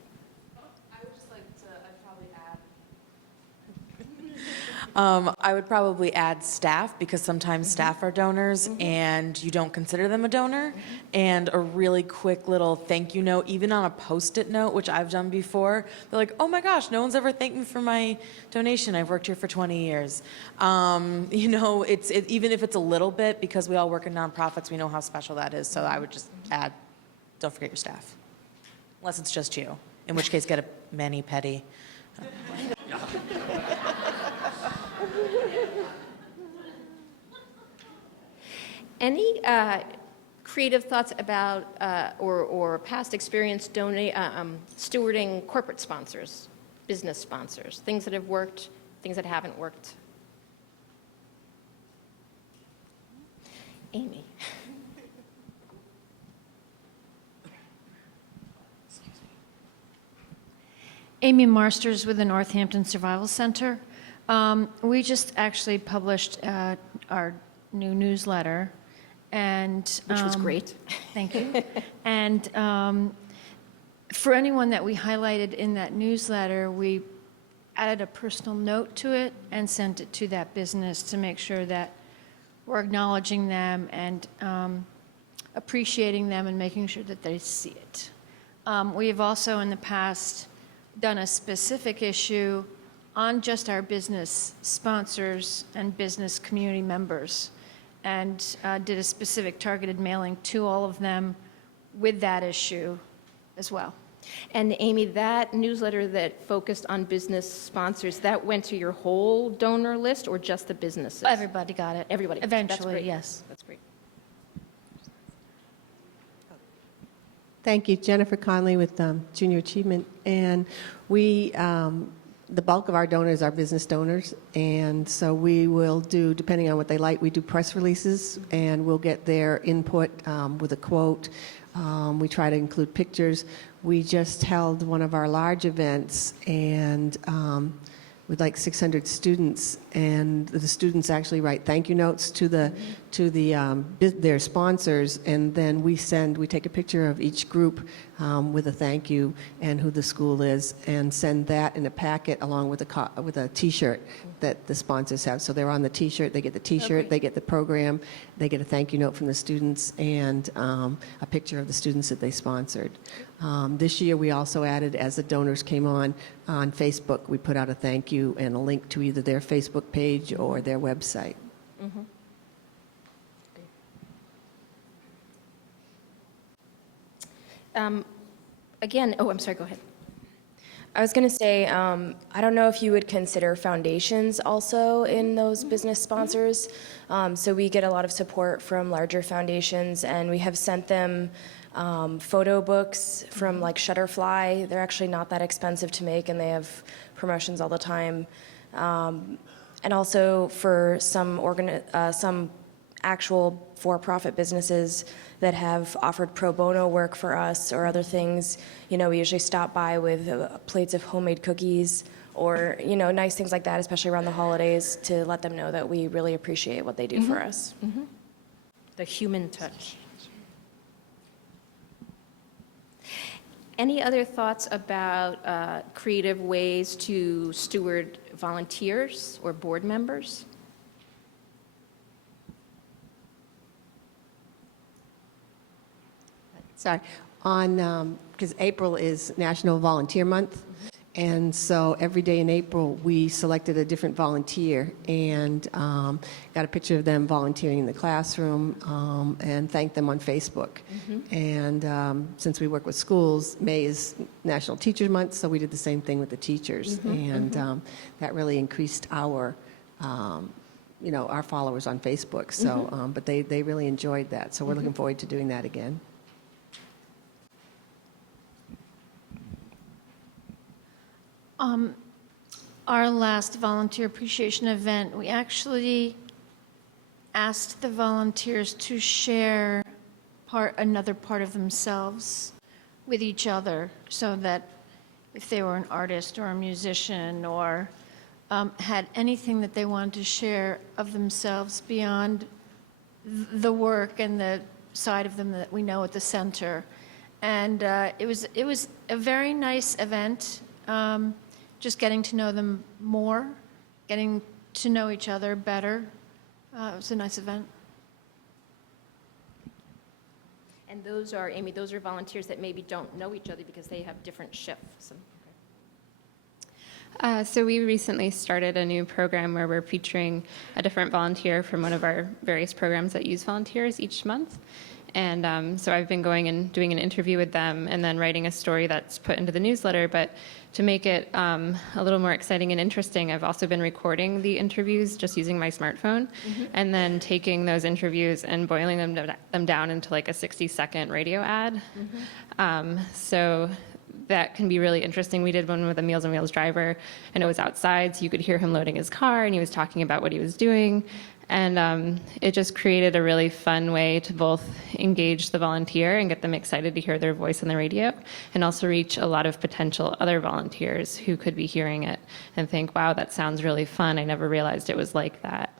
I would probably add staff, because sometimes staff are donors and you don't consider them a donor. And a really quick little thank you note, even on a Post-it note, which I've done before. They're like, oh my gosh, no one's ever thanked me for my donation. I've worked here for 20 years. Even if it's a little bit, because we all work in nonprofits, we know how special that is. So I would just add, don't forget your staff. Unless it's just you, in which case get a mani-pedi. Any creative thoughts about or past experience stewarding corporate sponsors, business sponsors, things that have worked, things that haven't worked? Amy. Amy Marsters with the Northampton Survival Center. We just actually published our new newsletter, and which was great. Thank you. And for anyone that we highlighted in that newsletter, we added a personal note to it and sent it to that business to make sure that we're acknowledging them and appreciating them and making sure that they see it. We have also in the past done a specific issue on just our business sponsors and business community members, and did a specific targeted mailing to all of them with that issue as well. And Amy, that newsletter that focused on business sponsors, that went to your whole donor list or just the businesses? Everybody got it. Everybody. Eventually, That's great. yes. That's great. Thank you, Jennifer Conley with Junior Achievement. And we, the bulk of our donors are business donors, and so we will do, depending on what they like, we do press releases, and we'll get their input with a quote. We try to include pictures. We just held one of our large events, and with like 600 students, and the students actually write thank you notes to their sponsors, and then we take a picture of each group with a thank you and who the school is, and send that in a packet along with a T-shirt that the sponsors have. So they're on the T-shirt, they get the T-shirt, Okay. they get the program, they get a thank you note from the students, and a picture of the students that they sponsored. This year we also added, as the donors came on Facebook, we put out a thank you and a link to either their Facebook page or their website. Mm-hmm. Again, oh, I'm sorry, go ahead. I was going to say, I don't know if you would consider foundations also in those business sponsors. So we get a lot of support from larger foundations, and we have sent them photo books from like Shutterfly. They're actually not that expensive to make, and they have promotions all the time. And also for some actual for-profit businesses that have offered pro bono work for us or other things, we usually stop by with plates of homemade cookies or, nice things like that, especially around the holidays, to let them know that we really appreciate what they do for us. The human touch. Any other thoughts about creative ways to steward volunteers or board members? Sorry, because April is National Volunteer Month, and so every day in April, we selected a different volunteer and got a picture of them volunteering in the classroom and thanked them on Facebook. And since we work with schools, May is National Teachers Month, so we did the same thing with the teachers. And that really increased our our followers on Facebook. So, but they really enjoyed that, so we're looking forward to doing that again. Our last volunteer appreciation event, we actually asked the volunteers to share another part of themselves with each other, so that if they were an artist or a musician or had anything that they wanted to share of themselves beyond the work and the side of them that we know at the center. And it was a very nice event. Just getting to know them more, getting to know each other better. It was a nice event. And those are, Amy, those are volunteers that maybe don't know each other because they have different shifts. So we recently started a new program where we're featuring a different volunteer from one of our various programs that use volunteers each month. And so I've been going and doing an interview with them and then writing a story that's put into the newsletter. But to make it a little more exciting and interesting, I've also been recording the interviews just using my smartphone and then taking those interviews and boiling them down into like a 60-second radio ad. So that can be really interesting. We did one with a Meals on Wheels driver, and it was outside, so you could hear him loading his car, and he was talking about what he was doing. And it just created a really fun way to both engage the volunteer and get them excited to hear their voice on the radio, and also reach a lot of potential other volunteers who could be hearing it and think, wow, that sounds really fun. I never realized it was like that.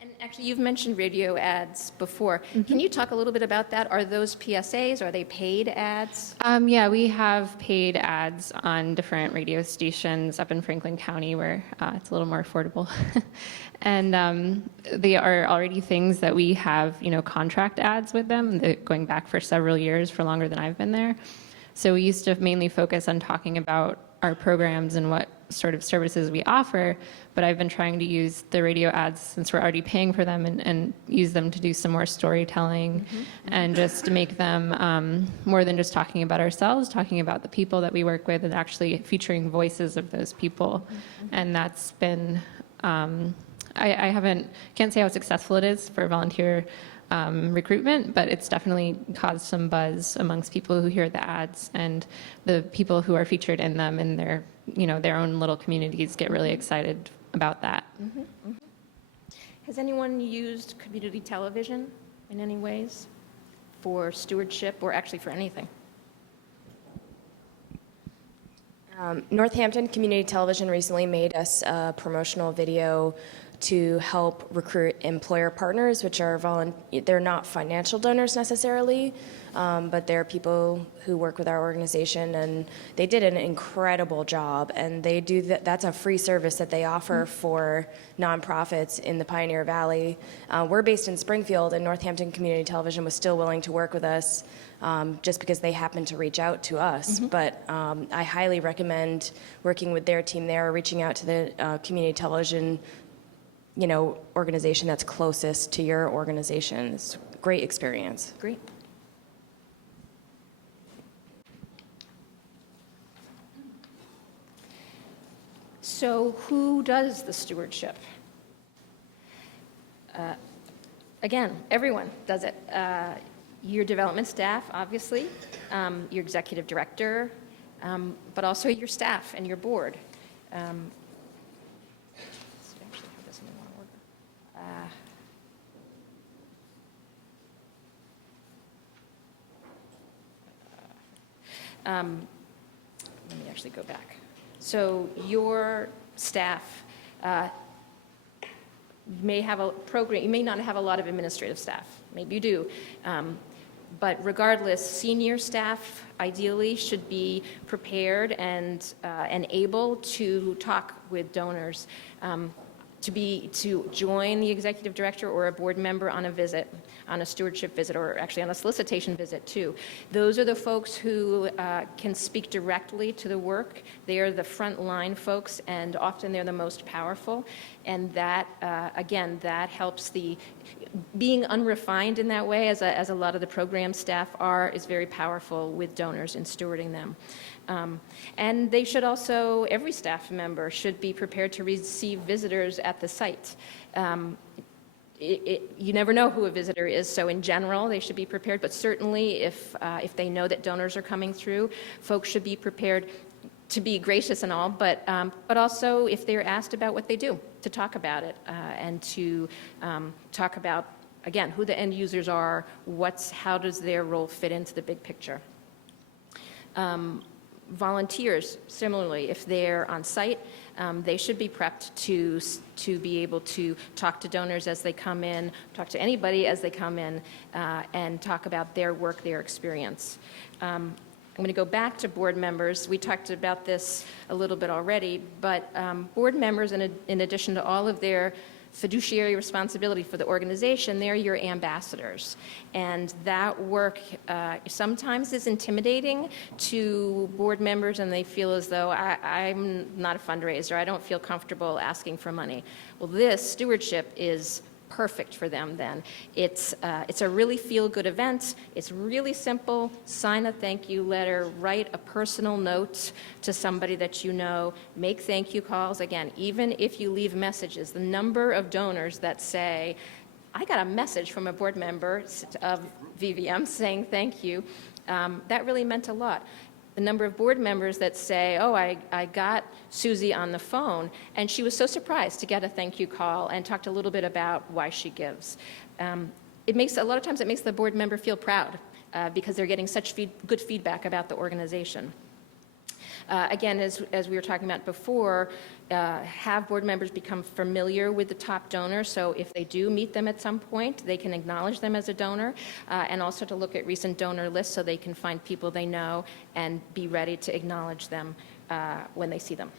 And actually, you've mentioned radio ads before. Can you talk a little bit about that? Are those PSAs? Are they paid ads? Yeah, we have paid ads on different radio stations up in Franklin County where it's a little more affordable. And they are already things that we have, contract ads with them, going back for several years, for longer than I've been there. So we used to mainly focus on talking about our programs and what sort of services we offer, but I've been trying to use the radio ads, since we're already paying for them, and use them to do some more storytelling and just to make them more than just talking about ourselves, talking about the people that we work with and actually featuring voices of those people. And that's been, I can't say how successful it is for volunteer recruitment, but it's definitely caused some buzz amongst people who hear the ads, and the people who are featured in them in their, their own little communities get really excited about that. Has anyone used community television in any ways for stewardship or actually for anything? Northampton Community Television recently made us a promotional video to help recruit employer partners, which are they're not financial donors necessarily, but they're people who work with our organization, and they did an incredible job. And they do that's a free service that they offer for nonprofits in the Pioneer Valley. We're based in Springfield, and Northampton Community Television was still willing to work with us just because they happened to reach out to us. But I highly recommend working with their team there, reaching out to the community television organization that's closest to your organization. It's a great experience. Great. So who does the stewardship? Again, everyone does it. Your development staff, obviously, your executive director, but also your staff and your board. Let me actually go back. So your staff may have a program, you may not have a lot of administrative staff, maybe you do. But regardless, senior staff ideally should be prepared and able to talk with donors, to join the executive director or a board member on a visit, on a stewardship visit, or actually on a solicitation visit too. Those are the folks who can speak directly to the work. They are the front line folks, and often they're the most powerful. And that, again, that helps being unrefined in that way, as a lot of the program staff are, is very powerful with donors in stewarding them. And they should also, every staff member should be prepared to receive visitors at the site. You never know who a visitor is, so in general, they should be prepared, but certainly if they know that donors are coming through, folks should be prepared to be gracious and all, but also if they're asked about what they do, to talk about it, and to talk about, again, who the end users are, how does their role fit into the big picture. Volunteers, similarly, if they're on site, they should be prepped to be able to talk to donors as they come in, talk to anybody as they come in, and talk about their work, their experience. I'm going to go back to board members. We talked about this a little bit already, but board members, in addition to all of their fiduciary responsibility for the organization, they're your ambassadors. And that work sometimes is intimidating to board members, and they feel as though I'm not a fundraiser, I don't feel comfortable asking for money. Well, this stewardship is perfect for them then. It's a really feel-good event. It's really simple. Sign a thank you letter, write a personal note to somebody that you know, make thank you calls. Again, even if you leave messages, the number of donors that say, I got a message from a board member of VVM saying thank you, that really meant a lot. The number of board members that say, oh, I got Susie on the phone, and she was so surprised to get a thank you call and talked a little bit about why she gives. A lot of times it makes the board member feel proud because they're getting such good feedback about the organization. Again, as we were talking about before, have board members become familiar with the top donors, so if they do meet them at some point, they can acknowledge them as a donor, and also to look at recent donor lists so they can find people they know and be ready to acknowledge them when they see them.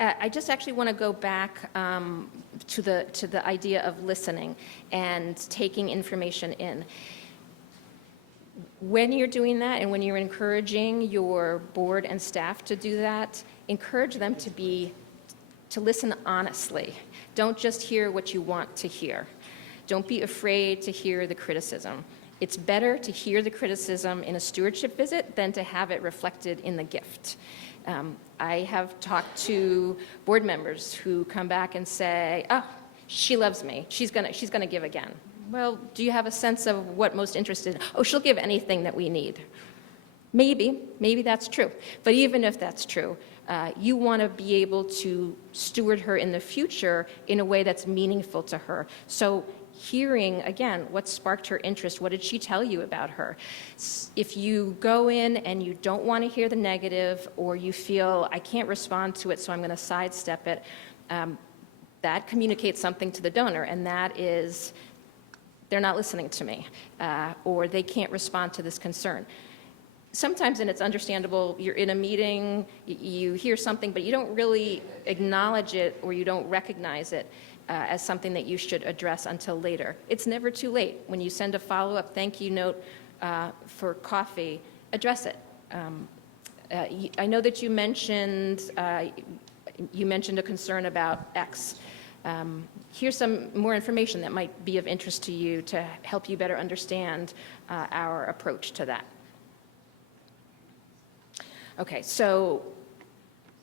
I just actually want to go back to the idea of listening and taking information in. When you're doing that and when you're encouraging your board and staff to do that, encourage them to listen honestly. Don't just hear what you want to hear. Don't be afraid to hear the criticism. It's better to hear the criticism in a stewardship visit than to have it reflected in the gift. I have talked to board members who come back and say, oh, she loves me. She's gonna give again. Well, do you have a sense of what most interested? Oh, she'll give anything that we need. Maybe that's true. But even if that's true, you want to be able to steward her in the future in a way that's meaningful to her. So hearing, again, what sparked her interest, what did she tell you about her? If you go in and you don't want to hear the negative, or you feel, I can't respond to it, so I'm going to sidestep it, that communicates something to the donor, and that is, they're not listening to me, or they can't respond to this concern. Sometimes, and it's understandable, you're in a meeting, you hear something, but you don't really acknowledge it or you don't recognize it as something that you should address until later. It's never too late. When you send a follow-up thank you note for coffee, address it. I know that you mentioned a concern about X. Here's some more information that might be of interest to you to help you better understand our approach to that. Okay, so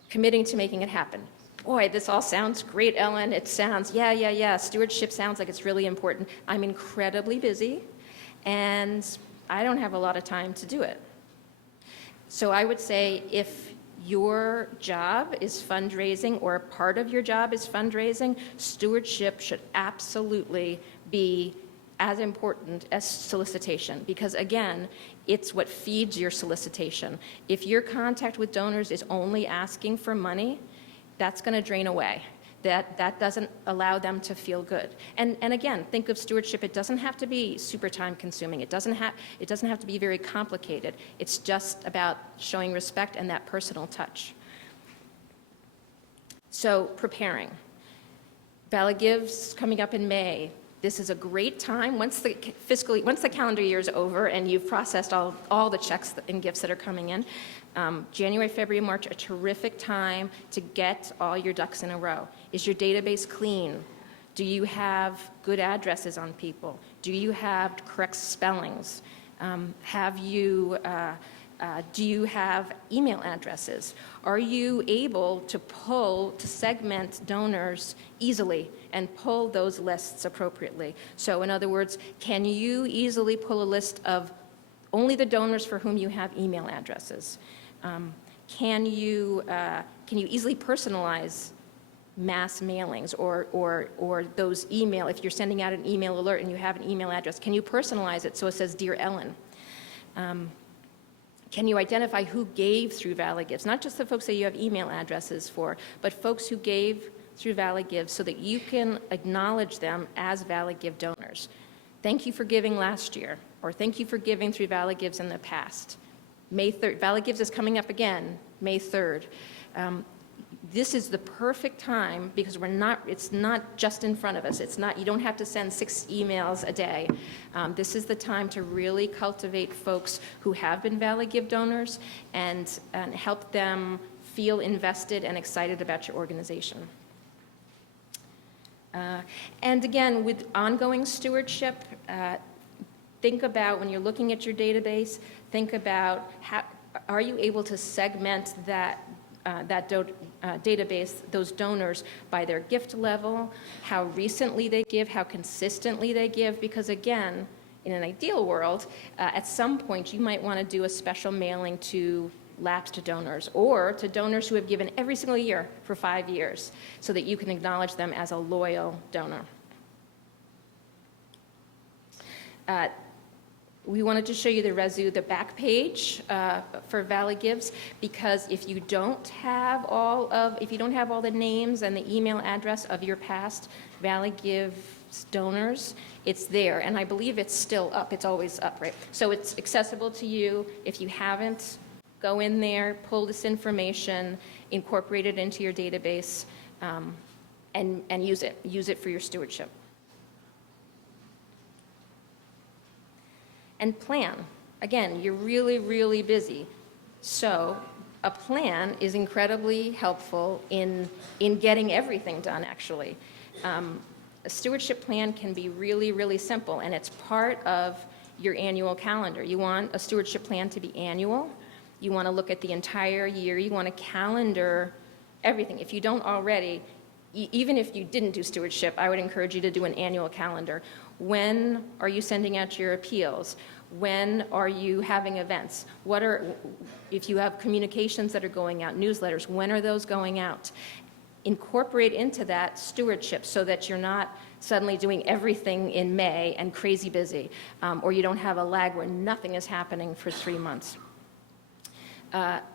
committing to making it happen. Boy, this all sounds great, Ellen. It sounds, yeah. Stewardship sounds like it's really important. I'm incredibly busy, and I don't have a lot of time to do it. So I would say if your job is fundraising or part of your job is fundraising, stewardship should absolutely be as important as solicitation, because again, it's what feeds your solicitation. If your contact with donors is only asking for money, that's going to drain away. That doesn't allow them to feel good. And again, think of stewardship. It doesn't have to be super time consuming. It doesn't have to be very complicated. It's just about showing respect and that personal touch. So preparing. Valley Gives coming up in May. This is a great time once the calendar year is over and you've processed all the checks and gifts that are coming in. January, February, March, a terrific time to get all your ducks in a row. Is your database clean? Do you have good addresses on people? Do you have correct spellings? Do you have email addresses? Are you able to segment donors easily and pull those lists appropriately? So in other words, can you easily pull a list of only the donors for whom you have email addresses? Can you easily personalize mass mailings or those email, if you're sending out an email alert and you have an email address, can you personalize it so it says, Dear Ellen? Can you identify who gave through Valley Gives? Not just the folks that you have email addresses for, but folks who gave through Valley Gives so that you can acknowledge them as Valley Give donors. Thank you for giving last year, or thank you for giving through Valley Gives in the past. May 3rd, Valley Gives is coming up again, May 3rd. This is the perfect time because it's not just in front of us. You don't have to send 6 emails a day. This is the time to really cultivate folks who have been Valley Give donors and help them feel invested and excited about your organization. And again, with ongoing stewardship, think about when you're looking at your database, think about how are you able to segment that database, those donors, by their gift level, how recently they give, how consistently they give, because again, in an ideal world, at some point you might want to do a special mailing to lapsed donors or to donors who have given every single year for 5 years so that you can acknowledge them as a loyal donor. We wanted to show you the back page for Valley Gives, because if you don't have all the names and the email address of your past Valley Gives donors, it's there, and I believe it's still up. It's always up, right? So it's accessible to you. If you haven't, go in there, pull this information, incorporate it into your database, and use it. Use it for your stewardship. And plan. Again, you're really, really busy. So a plan is incredibly helpful in getting everything done, actually. A stewardship plan can be really, really simple, and it's part of your annual calendar. You want a stewardship plan to be annual. You want to look at the entire year. You want to calendar everything. If you don't already, even if you didn't do stewardship, I would encourage you to do an annual calendar. When are you sending out your appeals? When are you having events? If you have communications that are going out, newsletters, when are those going out? Incorporate into that stewardship so that you're not suddenly doing everything in May and crazy busy, or you don't have a lag where nothing is happening for 3 months.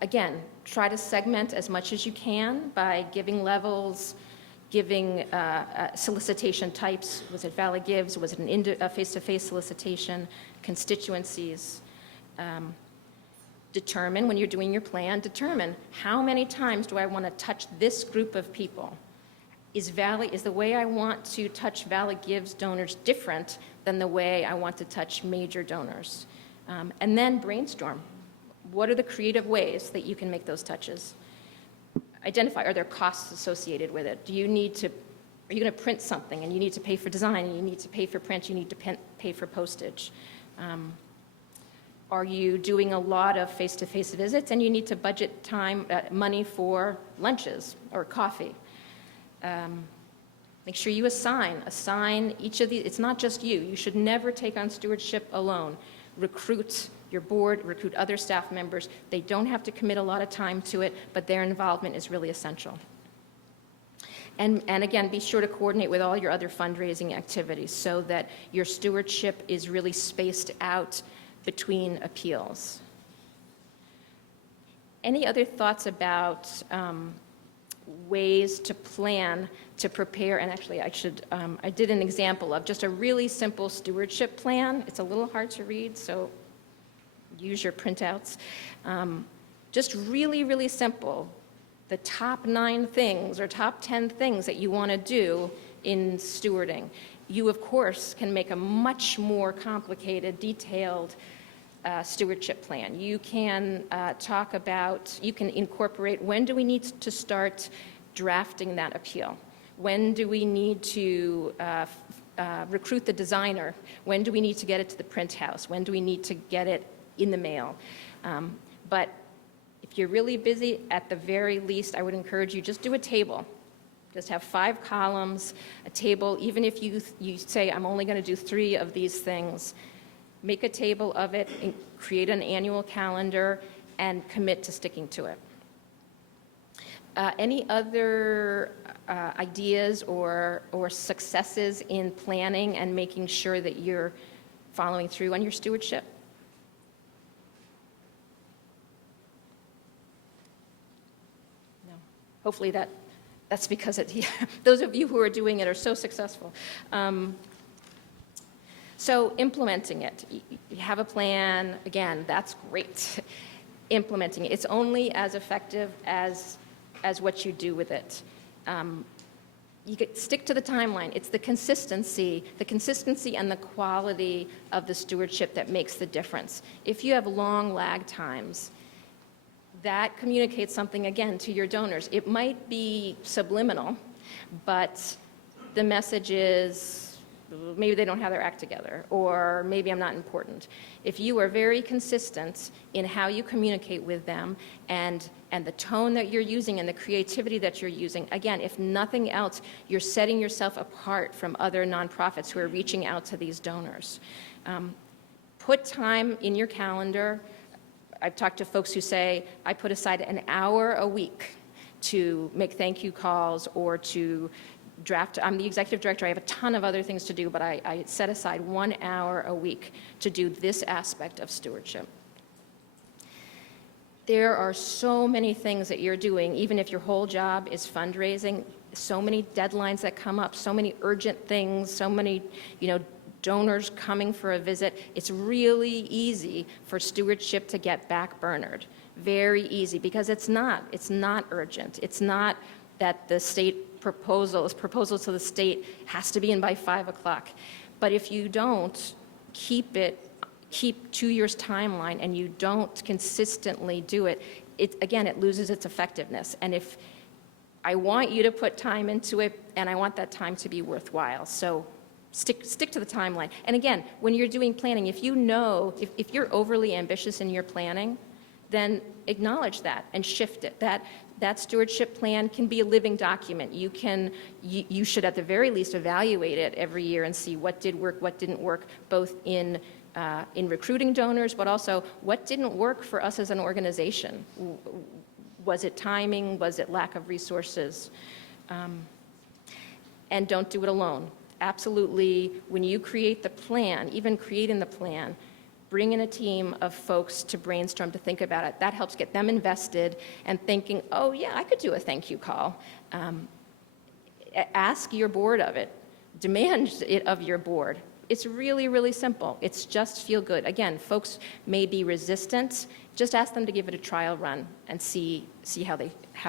Again, try to segment as much as you can by giving levels, giving solicitation types. Was it Valley Gives? Was it a face-to-face solicitation? Constituencies. Determine, when you're doing your plan, determine how many times do I want to touch this group of people? Is the way I want to touch Valley Gives donors different than the way I want to touch major donors? And then brainstorm. What are the creative ways that you can make those touches? Identify, are there costs associated with it? Are you going to print something and you need to pay for design, and you need to pay for print, you need to pay for postage? Are you doing a lot of face-to-face visits and you need to budget time, money for lunches or coffee? Make sure you assign each of these. It's not just you. You should never take on stewardship alone. Recruit your board, recruit other staff members. They don't have to commit a lot of time to it, but their involvement is really essential. And again, be sure to coordinate with all your other fundraising activities so that your stewardship is really spaced out between appeals. Any other thoughts about ways to plan to prepare? And actually, I did an example of just a really simple stewardship plan. It's a little hard to read, so use your printouts. Just really, really simple. The top 9 things or top 10 things that you want to do in stewarding. You, of course, can make a much more complicated, detailed stewardship plan. You can you can incorporate, when do we need to start drafting that appeal? When do we need to recruit the designer? When do we need to get it to the print house? When do we need to get it in the mail? But if you're really busy, at the very least, I would encourage you, just do a table. Just have 5 columns, a table. Even if you say, I'm only going to do 3 of these things, make a table of it, and create an annual calendar, and commit to sticking to it. Any other ideas or successes in planning and making sure that you're following through on your stewardship? No. Hopefully that's because those of you who are doing it are so successful. So implementing it. You have a plan, again, that's great. Implementing it. It's only as effective as what you do with it. You could stick to the timeline. It's the consistency and the quality of the stewardship that makes the difference. If you have long lag times, that communicates something, again, to your donors. It might be subliminal, but the message is, maybe they don't have their act together, or maybe I'm not important. If you are very consistent in how you communicate with them and the tone that you're using and the creativity that you're using, again, if nothing else, you're setting yourself apart from other nonprofits who are reaching out to these donors. Put time in your calendar. I've talked to folks who say, I put aside an hour a week to make thank you calls or to draft. I'm the executive director. I have a ton of other things to do, but I set aside 1 hour a week to do this aspect of stewardship. There are so many things that you're doing, even if your whole job is fundraising, so many deadlines that come up, so many urgent things, so many, donors coming for a visit. It's really easy for stewardship to get backburnered. Very easy, because it's not urgent. It's not that the state proposal to the state has to be in by 5 o'clock. But if you don't keep 2 years timeline and you don't consistently do it, it loses its effectiveness. And if I want you to put time into it, and I want that time to be worthwhile. So stick to the timeline. And again, when you're doing planning, if if you're overly ambitious in your planning, then acknowledge that and shift it. That stewardship plan can be a living document. You should at the very least evaluate it every year and see what did work, what didn't work, both in recruiting donors, but also what didn't work for us as an organization. Was it timing? Was it lack of resources? And don't do it alone. Absolutely, when you create the plan, even creating the plan, bring in a team of folks to brainstorm, to think about it. That helps get them invested and thinking, oh yeah, I could do a thank you call. Ask your board of it. Demand it of your board. It's really, really simple. It's just feel good. Again, folks may be resistant. Just ask them to give it a trial run and see how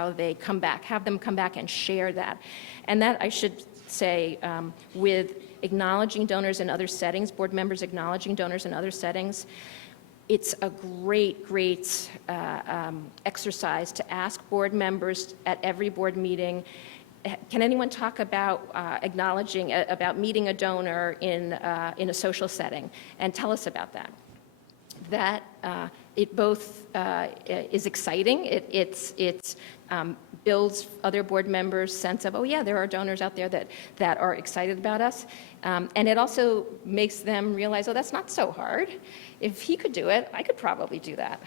they come back. Have them come back and share that. And that, I should say, with acknowledging donors in other settings, board members acknowledging donors in other settings, it's a great exercise to ask board members at every board meeting, can anyone talk about about meeting a donor in a social setting, and tell us about that. that it both is exciting, it builds other board members' sense of, oh yeah, there are donors out there that are excited about us, and it also makes them realize, oh, that's not so hard. If he could do it, I could probably do that.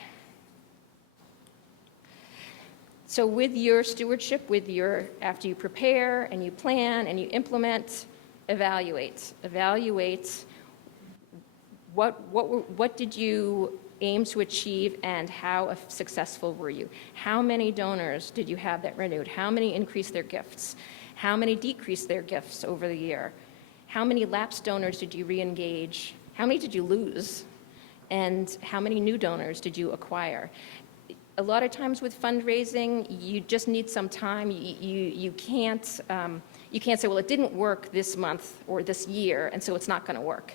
So with your stewardship, after you prepare and you plan and you implement, evaluate. What did you aim to achieve, and how successful were you? How many donors did you have that renewed? How many increased their gifts? How many decreased their gifts over the year? How many lapsed donors did you re-engage? How many did you lose? And how many new donors did you acquire? A lot of times with fundraising, you just need some time. You can't say, well, it didn't work this month or this year, and so it's not going to work.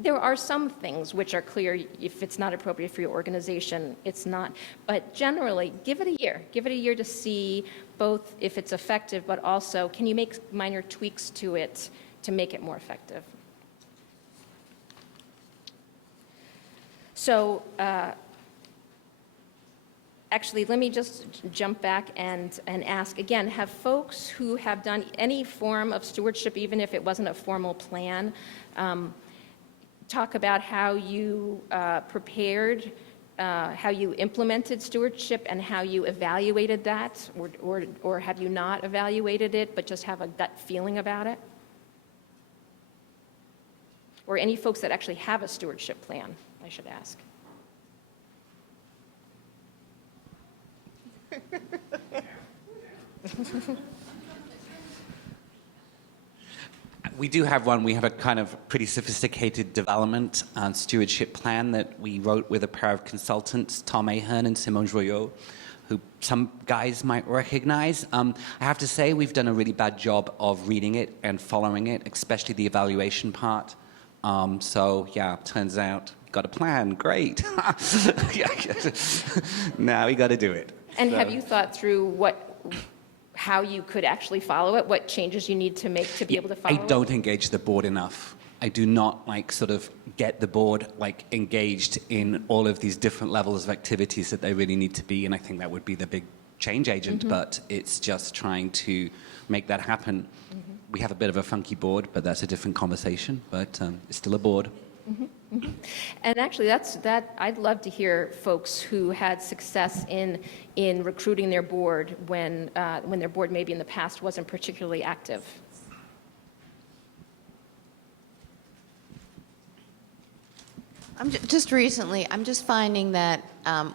There are some things which are clear. If it's not appropriate for your organization, it's not. But generally, give it a year. Give it a year to see both if it's effective, but also can you make minor tweaks to it to make it more effective. So actually, let me just jump back and ask again, have folks who have done any form of stewardship, even if it wasn't a formal plan, talk about how you prepared, how you implemented stewardship, and how you evaluated that, or have you not evaluated it, but just have a gut feeling about it? Or any folks that actually have a stewardship plan, I should ask. We do have one. We have a kind of pretty sophisticated development and stewardship plan that we wrote with a pair of consultants, Tom Ahern and Simone Joyot, who some guys might recognize. I have to say we've done a really bad job of reading it and following it, especially the evaluation part. So yeah, turns out got a plan. Great. Now we got to do it. And have you thought through how you could actually follow it? What changes you need to make to be able to follow it? I don't engage the board enough. I do not sort of get the board engaged in all of these different levels of activities that they really need to be, and I think that would be the big change agent, but it's just trying to make that happen. We have a bit of a funky board, but that's a different conversation, but it's still a board. And actually, I'd love to hear folks who had success in recruiting their board when their board maybe in the past wasn't particularly active. Just recently, I'm just finding that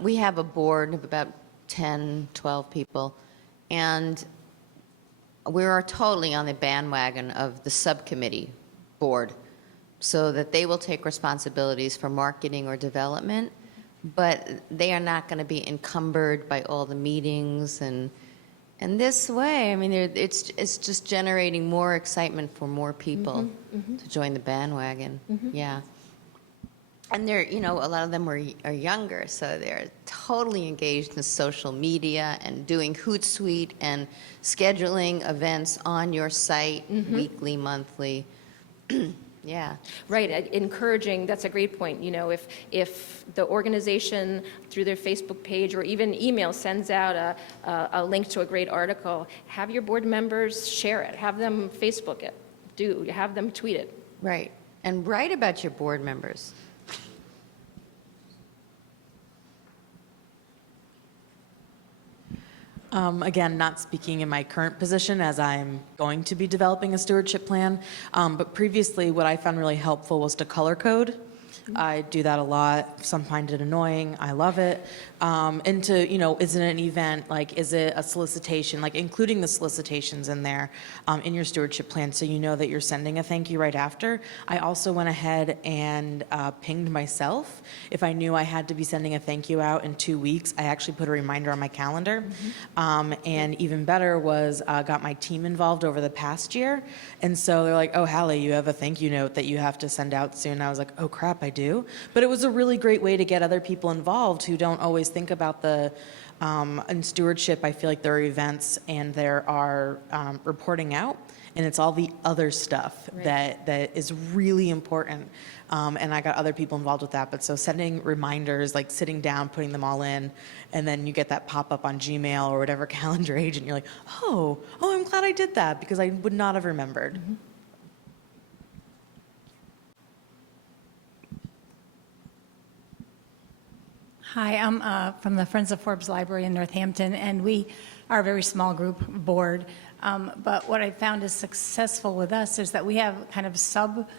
we have a board of about 10, 12 people, and we are totally on the bandwagon of the subcommittee board, so that they will take responsibilities for marketing or development, but they are not going to be encumbered by all the meetings. And this way, I mean, it's just generating more excitement for more people to join the bandwagon. Yeah. And they're, a lot of them are younger, so they're totally engaged in social media and doing Hootsuite and scheduling events on your site weekly, monthly. Yeah. Right, encouraging, that's a great point. If the organization through their Facebook page or even email sends out a link to a great article, have your board members share it, have them Facebook it, have them tweet it. Right, and write about your board members. Again, not speaking in my current position as I'm going to be developing a stewardship plan, but previously what I found really helpful was to color code. I do that a lot. Some find it annoying. I love it. And to, is it an event? Is it a solicitation? Including the solicitations in there in your stewardship plan so you know that you're sending a thank you right after. I also went ahead and pinged myself. If I knew I had to be sending a thank you out in 2 weeks, I actually put a reminder on my calendar. And even better was got my team involved over the past year. And so they're like, oh, Hallie, you have a thank you note that you have to send out soon. And I was like, oh, crap, I do. But it was a really great way to get other people involved who don't always think about in stewardship. I feel like there are events and there are reporting out. and it's all the other stuff that is really important. And I got other people involved with that. But so sending reminders, like sitting down, putting them all in, and then you get that pop-up on Gmail or whatever calendar agent, you're like, oh, I'm glad I did that because I would not have remembered. Hi, I'm from the Friends of Forbes Library in Northampton, and we are a very small group board. But what I found is successful with us is that we have kind of sub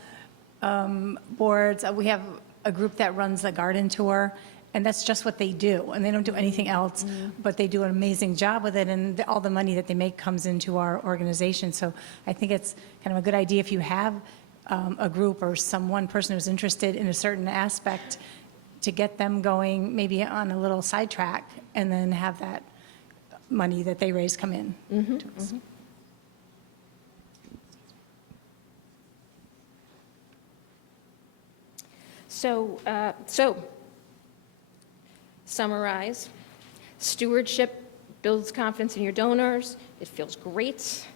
boards. We have a group that runs the garden tour, and that's just what they do. And they don't do anything else, but they do an amazing job with it, and all the money that they make comes into our organization. So I think it's kind of a good idea if you have a group or one person who's interested in a certain aspect to get them going maybe on a little sidetrack and then have that money that they raise come in to us. So, summarize. Stewardship builds confidence in your donors. It feels great.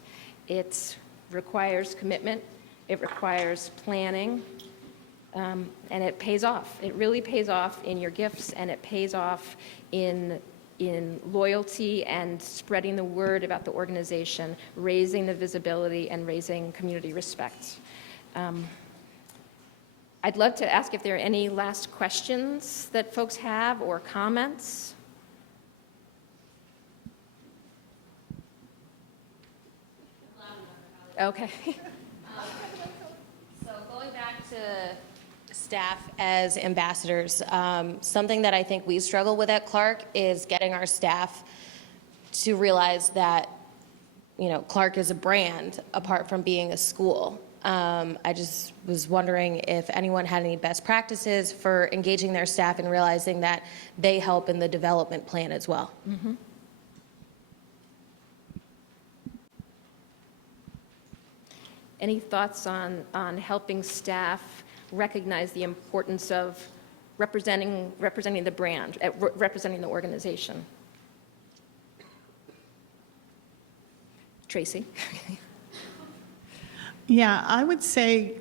It requires commitment. It requires planning. And it pays off. It really pays off in your gifts, and it pays off in loyalty and spreading the word about the organization, raising the visibility and raising community respect. I'd love to ask if there are any last questions that folks have or comments. Okay. So going back to staff as ambassadors, something that I think we struggle with at Clark is getting our staff to realize that, Clark is a brand apart from being a school. I just was wondering if anyone had any best practices for engaging their staff and realizing that they help in the development plan as well. Mm-hmm. Any thoughts on helping staff recognize the importance of representing the brand, representing the organization? Tracy? Yeah, I would say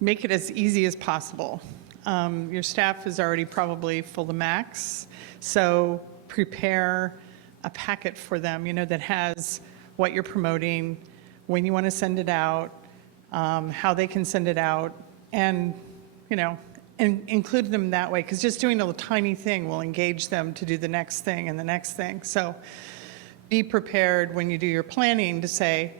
make it as easy as possible. Your staff is already probably full to max, so prepare a packet for them, that has what you're promoting, when you want to send it out, how they can send it out, and include them that way, because just doing a tiny thing will engage them to do the next thing and the next thing. So be prepared when you do your planning to say,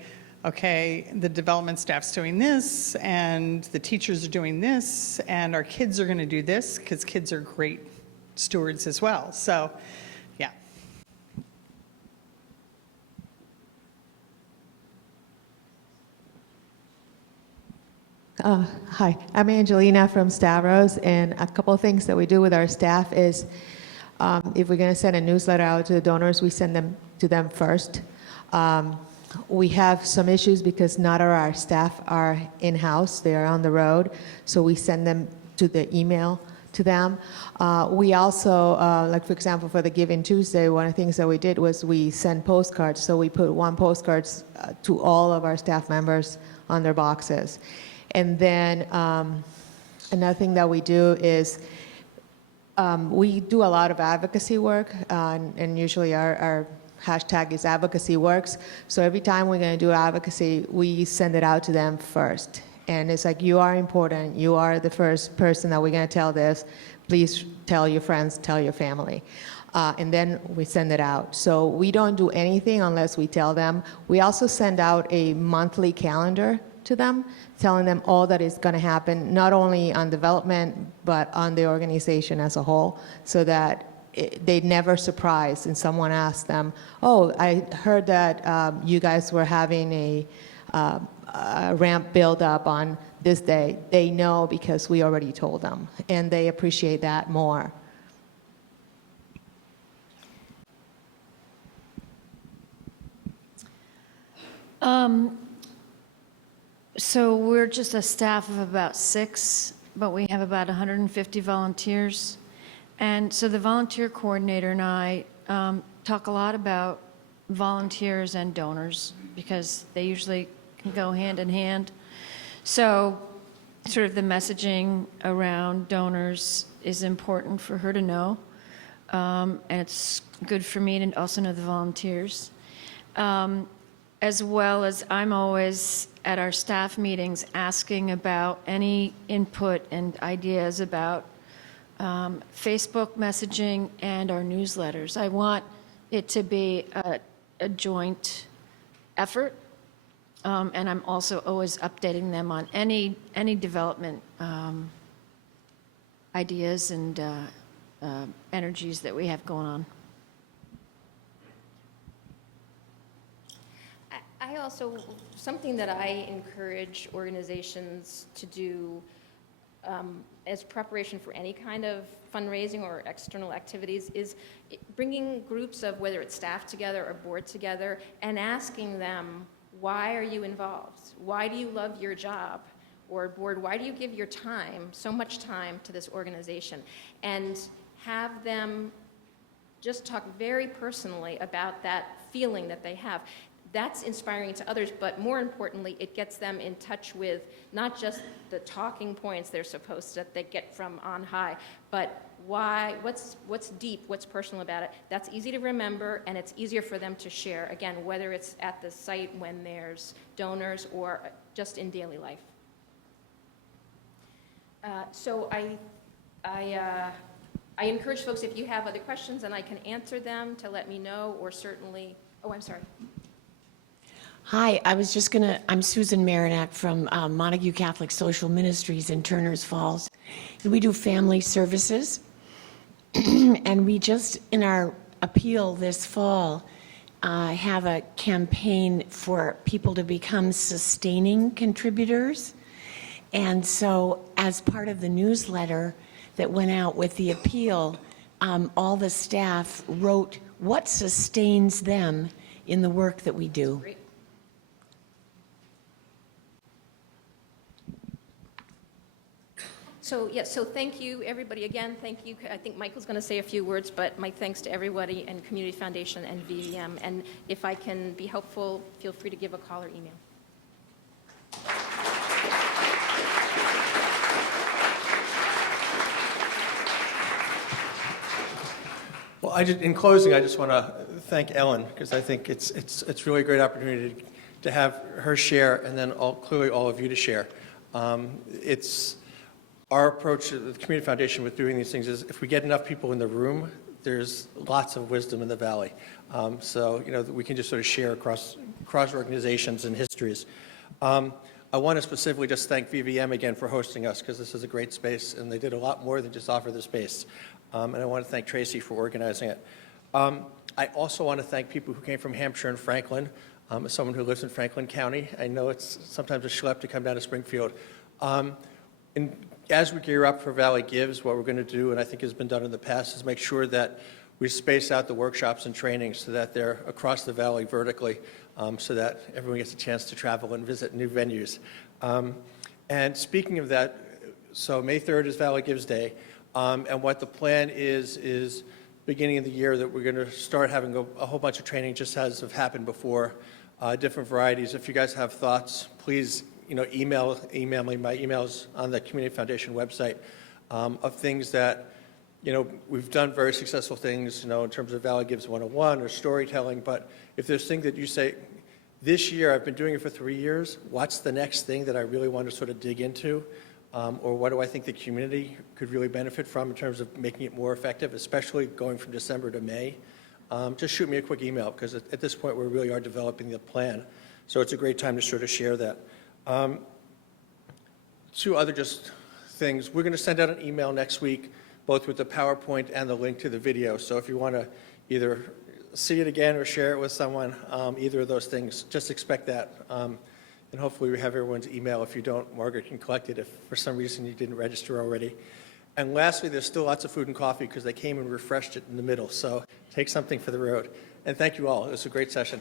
okay, the development staff's doing this, and the teachers are doing this, and our kids are going to do this, because kids are great stewards as well. So, yeah. Hi, I'm Angelina from Stavros, and a couple of things that we do with our staff is if we're going to send a newsletter out to the donors, we send them to them first. We have some issues because not all our staff are in-house, they are on the road, so we send them to the email to them. We also, like for example, for the Giving Tuesday, one of the things that we did was we send postcards, so we put one postcard to all of our staff members on their boxes. And then another thing that we do is we do a lot of advocacy work, and usually our hashtag is advocacy works. So every time we're going to do advocacy, we send it out to them first. And it's like, you are important. You are the first person that we're going to tell this. Please tell your friends, tell your family. And then we send it out. So we don't do anything unless we tell them. We also send out a monthly calendar to them, telling them all that is going to happen, not only on development, but on the organization as a whole, so that they never surprised and someone asked them, oh, I heard that you guys were having a ramp build up on this day. They know because we already told them, and they appreciate that more. So we're just a staff of about 6, but we have about 150 volunteers. And so the volunteer coordinator and I talk a lot about volunteers and donors, because they usually can go hand in hand. So sort of the messaging around donors is important for her to know. And it's good for me to also know the volunteers. As well as I'm always at our staff meetings asking about any input and ideas about Facebook messaging and our newsletters. I want it to be a joint effort, and I'm also always updating them on any development ideas and energies that we have going on. I also, something that I encourage organizations to do as preparation for any kind of fundraising or external activities is bringing groups of, whether it's staff together or board together, and asking them, why are you involved? Why do you love your job? Or board, why do you give your time, so much time, to this organization? And have them just talk very personally about that feeling that they have. That's inspiring to others, but more importantly, it gets them in touch with not just the talking points they're supposed to, that they get from on high, but why, what's deep, what's personal about it. That's easy to remember, and it's easier for them to share, again, whether it's at the site when there's donors or just in daily life. So I encourage folks, if you have other questions and I can answer them, to let me know, or certainly, oh, I'm sorry. Hi, I'm Susan Marinac from Montague Catholic Social Ministries in Turners Falls. And we do family services. And we just, in our appeal this fall, have a campaign for people to become sustaining contributors. And so as part of the newsletter that went out with the appeal, all the staff wrote what sustains them in the work that we do. Great. So, yeah, so thank you, everybody. Again, thank you. I think Michael's going to say a few words, but my thanks to everybody and Community Foundation and VVM. And if I can be helpful, feel free to give a call or email. Well, in closing, I just want to thank Ellen, because I think it's really a great opportunity to have her share, and then clearly all of you to share. It's our approach at the Community Foundation with doing these things is if we get enough people in the room, there's lots of wisdom in the Valley. So, we can just sort of share across organizations and histories. I want to specifically just thank VVM again for hosting us, because this is a great space, and they did a lot more than just offer the space. And I want to thank Tracy for organizing it. I also want to thank people who came from Hampshire and Franklin. As someone who lives in Franklin County, I know it's sometimes a schlep to come down to Springfield. And as we gear up for Valley Gives, what we're going to do, and I think has been done in the past, is make sure that we space out the workshops and trainings so that they're across the valley vertically, so that everyone gets a chance to travel and visit new venues. And speaking of that, so May 3rd is Valley Gives Day, and what the plan is beginning of the year that we're going to start having a whole bunch of training, just as have happened before, different varieties. If you guys have thoughts, please email me. My email's on the Community Foundation website, of things that, we've done very successful things, in terms of Valley Gives 101 or storytelling, but if there's things that you say, this year I've been doing it for 3 years, what's the next thing that I really want to sort of dig into? Or what do I think the community could really benefit from in terms of making it more effective, especially going from December to May? Just shoot me a quick email, because at this point we really are developing the plan. So it's a great time to sort of share that. Two other just things. We're going to send out an email next week, both with the PowerPoint and the link to the video. So if you want to either see it again or share it with someone, either of those things, just expect that. And hopefully we have everyone's email. If you don't, Margaret can collect it if for some reason you didn't register already. And lastly, there's still lots of food and coffee, because they came and refreshed it in the middle. So take something for the road. And thank you all. It was a great session.